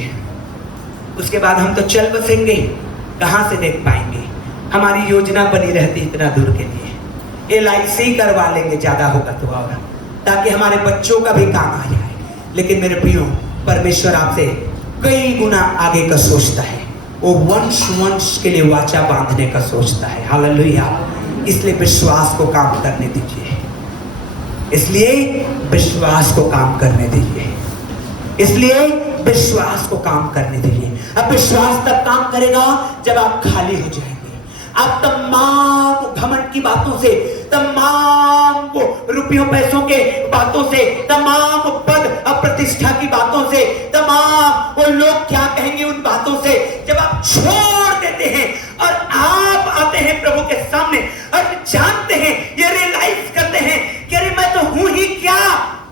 उसके बाद हम तो चल बसेंगे, कहां से देख पाएंगे? हमारी योजना बनी रहती इतना दूर के लिए, LIC करवा लेंगे ज्यादा होगा तो, और ताकि हमारे बच्चों का भी काम आ जाए। लेकिन मेरे प्रियो, परमेश्वर आपसे कई गुना आगे का सोचता है। वो वंश के लिए वाचा बांधने का सोचता है। हालेलुया। इसलिए विश्वास को काम करने दीजिए, इसलिए विश्वास को काम करने दीजिए, इसलिए विश्वास को काम करने दीजिए। अब विश्वास तब काम करेगा जब आप खाली हो जाएंगे। आप तमाम घमंड की बातों से, तमाम वो रुपयों पैसों के बातों से, तमाम पद अप्रतिष्ठा की बातों से, तमाम वो लोग क्या कहेंगे उन बातों से जब आप छोड़ देते हैं और आप आते हैं प्रभु के सामने और जानते हैं, ये रियलाइज करते हैं कि अरे मैं तो हूं ही क्या,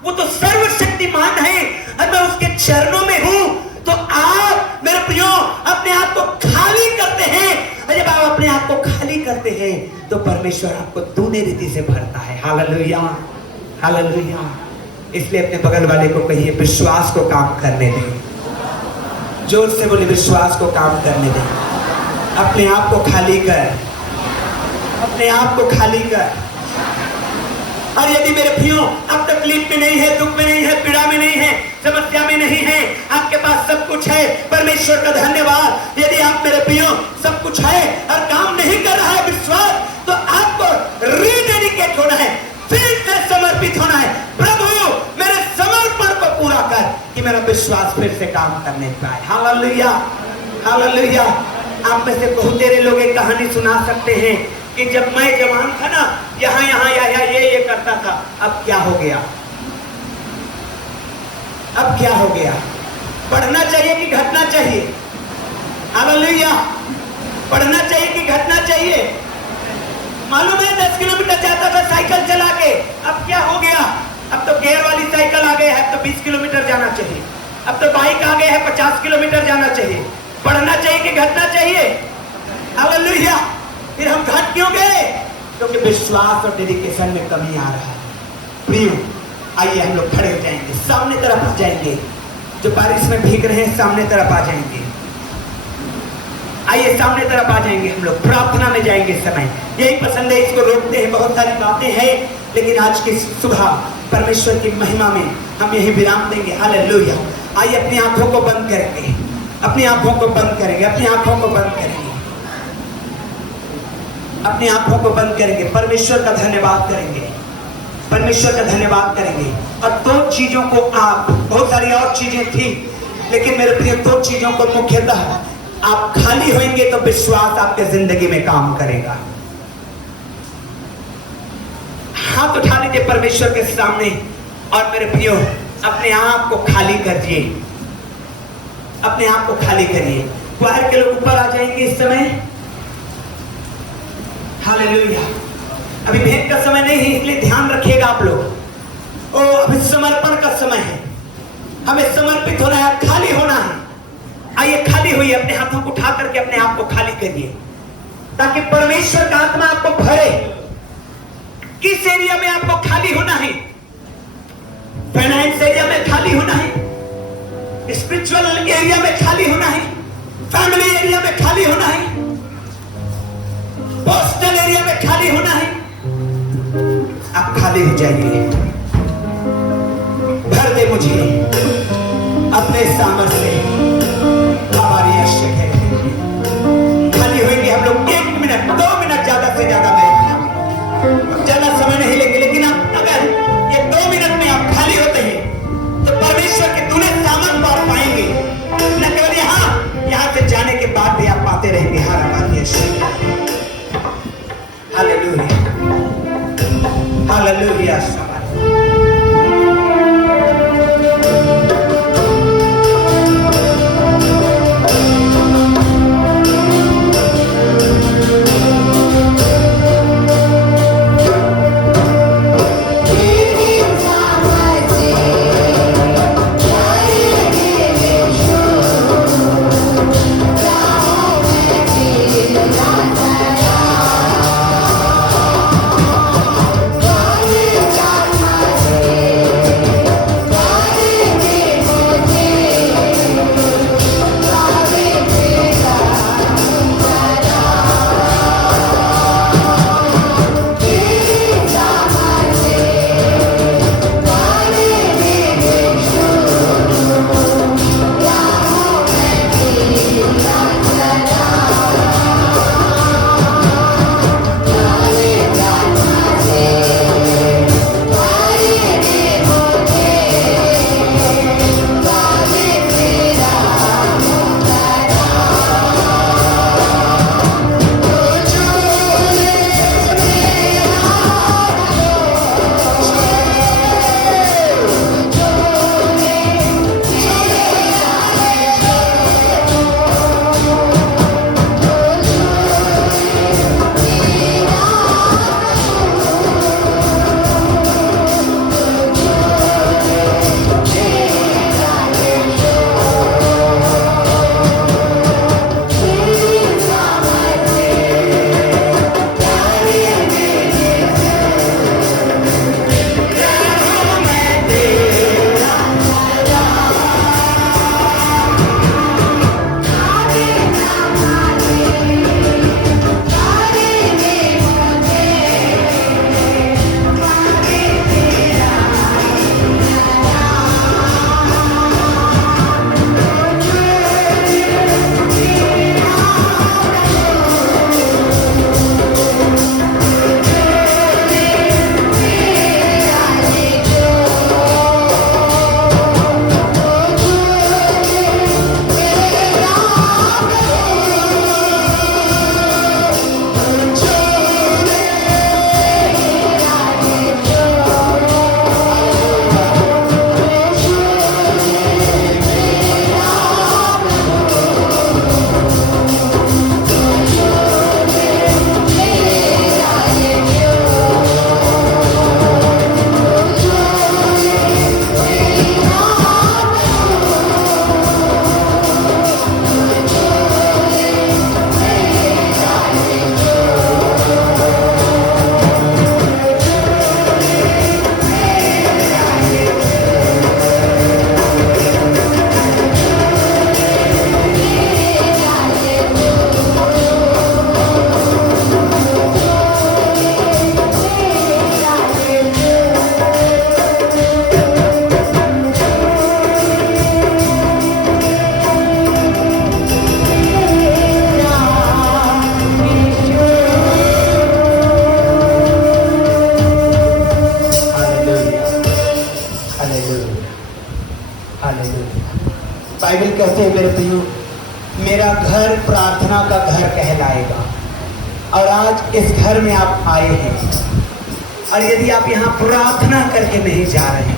वो तो सर्वशक्तिमान है और मैं उसके चरणों में हूं। तो आप मेरे प्रियो अपने आप को खाली करते हैं, और जब आप अपने आप को खाली करते हैं तो परमेश्वर आपको दूने रीति से भरता है। Hallelujah, hallelujah. इसलिए अपने बगल वाले को कहिए, विश्वास को काम करने दें। जोर से बोले, विश्वास को काम करने दें। अपने आप को खाली कर, अपने आप को खाली कर। और यदि मेरे प्रियो आप तकलीफ में नहीं है, दुख में नहीं है, पीड़ा में नहीं है, समस्या में नहीं है, आपके पास सब कुछ है, परमेश्वर का धन्यवाद। यदि आप मेरे प्रियो सब कुछ है और काम नहीं कर रहा है विश्वास, तो आपको रीडेडिकेट होना है, फिर से समर्पित होना है। प्रभु मेरे समर्पण को पूरा कर कि मेरा विश्वास फिर से काम करने पाए। Hallelujah, hallelujah. आप में से बहुत सारे लोग एक कहानी सुना सकते हैं कि जब मैं जवान था ना, यहाँ ये करता था, अब क्या हो गया, अब क्या हो गया? बढ़ना चाहिए कि घटना चाहिए? हालेलुया। बढ़ना चाहिए कि घटना चाहिए? मालूम है 10 किलोमीटर जाता था साइकिल चला के, अब क्या हो गया? अब तो गियर वाली साइकिल आ गई है, अब तो 20 किलोमीटर जाना चाहिए, अब तो बाइक आ गए है 50 किलोमीटर जाना चाहिए। बढ़ना चाहिए कि घटना चाहिए? हालेलुया। फिर हम घट क्यों गए? क्योंकि विश्वास और डेडिकेशन में कमी आ रहा है। प्रियो, आइए हम लोग खड़े हो जाएंगे, सामने तरफ आ जाएंगे। जो बारिश में भीग रहे हैं सामने तरफ आ जाएंगे। आइए सामने तरफ आ जाएंगे, हम लोग प्रार्थना में जाएंगे। इस समय यही पसंद है, इसको रोकते हैं, बहुत सारी बातें हैं, लेकिन आज की सुबह परमेश्वर की महिमा में हम यही विराम देंगे। हालेलुया। आइए अपनी आंखों को बंद करेंगे, अपनी आंखों को बंद करेंगे, अपनी आंखों को बंद करेंगे, अपनी आंखों को बंद करेंगे। परमेश्वर का धन्यवाद करेंगे, परमेश्वर का धन्यवाद करेंगे। और दो चीजों को आप, बहुत सारी और चीजें थी, लेकिन मेरे प्रिय दो चीजों को मुख्यतः, आप खाली होंगे तो विश्वास आपके जिंदगी में काम करेगा। हाथ उठा लीजिए परमेश्वर के सामने और मेरे प्रियो अपने आप को खाली करिए, अपने आप को खाली करिए। बाहर के लोग ऊपर आ जाएंगे इस समय। हालेलुया। अभी भेंट का समय नहीं है, इसलिए ध्यान रखिएगा आप लोग। ओ अभी समर्पण का समय है, हमें समर्पित होना है, खाली होना है। आइए खाली होइए, अपने हाथों को उठा करके अपने आप को खाली करिए, ताकि परमेश्वर का आत्मा आपको भरे। किस एरिया में आपको खाली होना है? फाइनेंस एरिया में खाली होना है, स्पिरिचुअल एरिया में खाली होना है, फैमिली एरिया में खाली होना है, पर्सनल एरिया में खाली होना है। आप खाली हो जाइए। भर दे मुझे अपने सामर्थ्य से, हमारी आवश्यक है। खाली होंगे हम लोग 1 मिनट 2 मिनट, ज्यादा से ज्यादा नहीं, ज्यादा समय नहीं लेंगे। लेकिन आप अगर ये 2 मिनट में आप खाली होते हैं तो परमेश्वर के दूल्हे सामर्थ पार पाएंगे। न केवल यहाँ से जाने के बाद भी आप पाते रहेंगे। Hallelujah, hallelujah. कहते हैं मेरे प्रियो, मेरा घर प्रार्थना का घर कहलाएगा। और आज इस घर में आप आए हैं, और यदि आप यहाँ प्रार्थना करके नहीं जा रहे हैं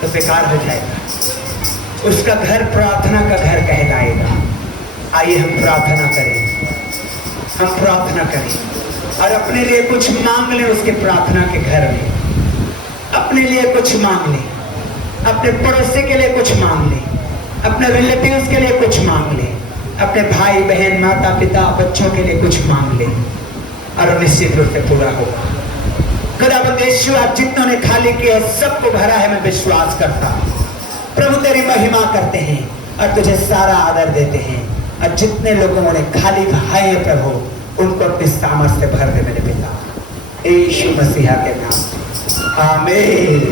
तो बेकार हो जाएगा। उसका घर प्रार्थना का घर कहलाएगा। आइए हम प्रार्थना करें, हम प्रार्थना करें और अपने लिए कुछ मांग लें उसके प्रार्थना के घर में। अपने लिए कुछ मांग लें, अपने पड़ोसी के लिए कुछ मांग लें, अपने रिलेटिव्स के लिए कुछ मांग लें, अपने भाई बहन माता पिता बच्चों के लिए कुछ मांग लें और निश्चित रूप से पूरा होगा। खुदावंद यीशु, आप जितनों ने खाली किया सबको भरा है, मैं विश्वास करता हूँ। प्रभु तेरी महिमा करते हैं और तुझे सारा आदर देते हैं। और जितने लोगों ने खाली खाए हैं प्रभु, उनको अपनी सामर्थ से भर दे मेरे पिता, यीशु मसीहा के नाम। आमीन।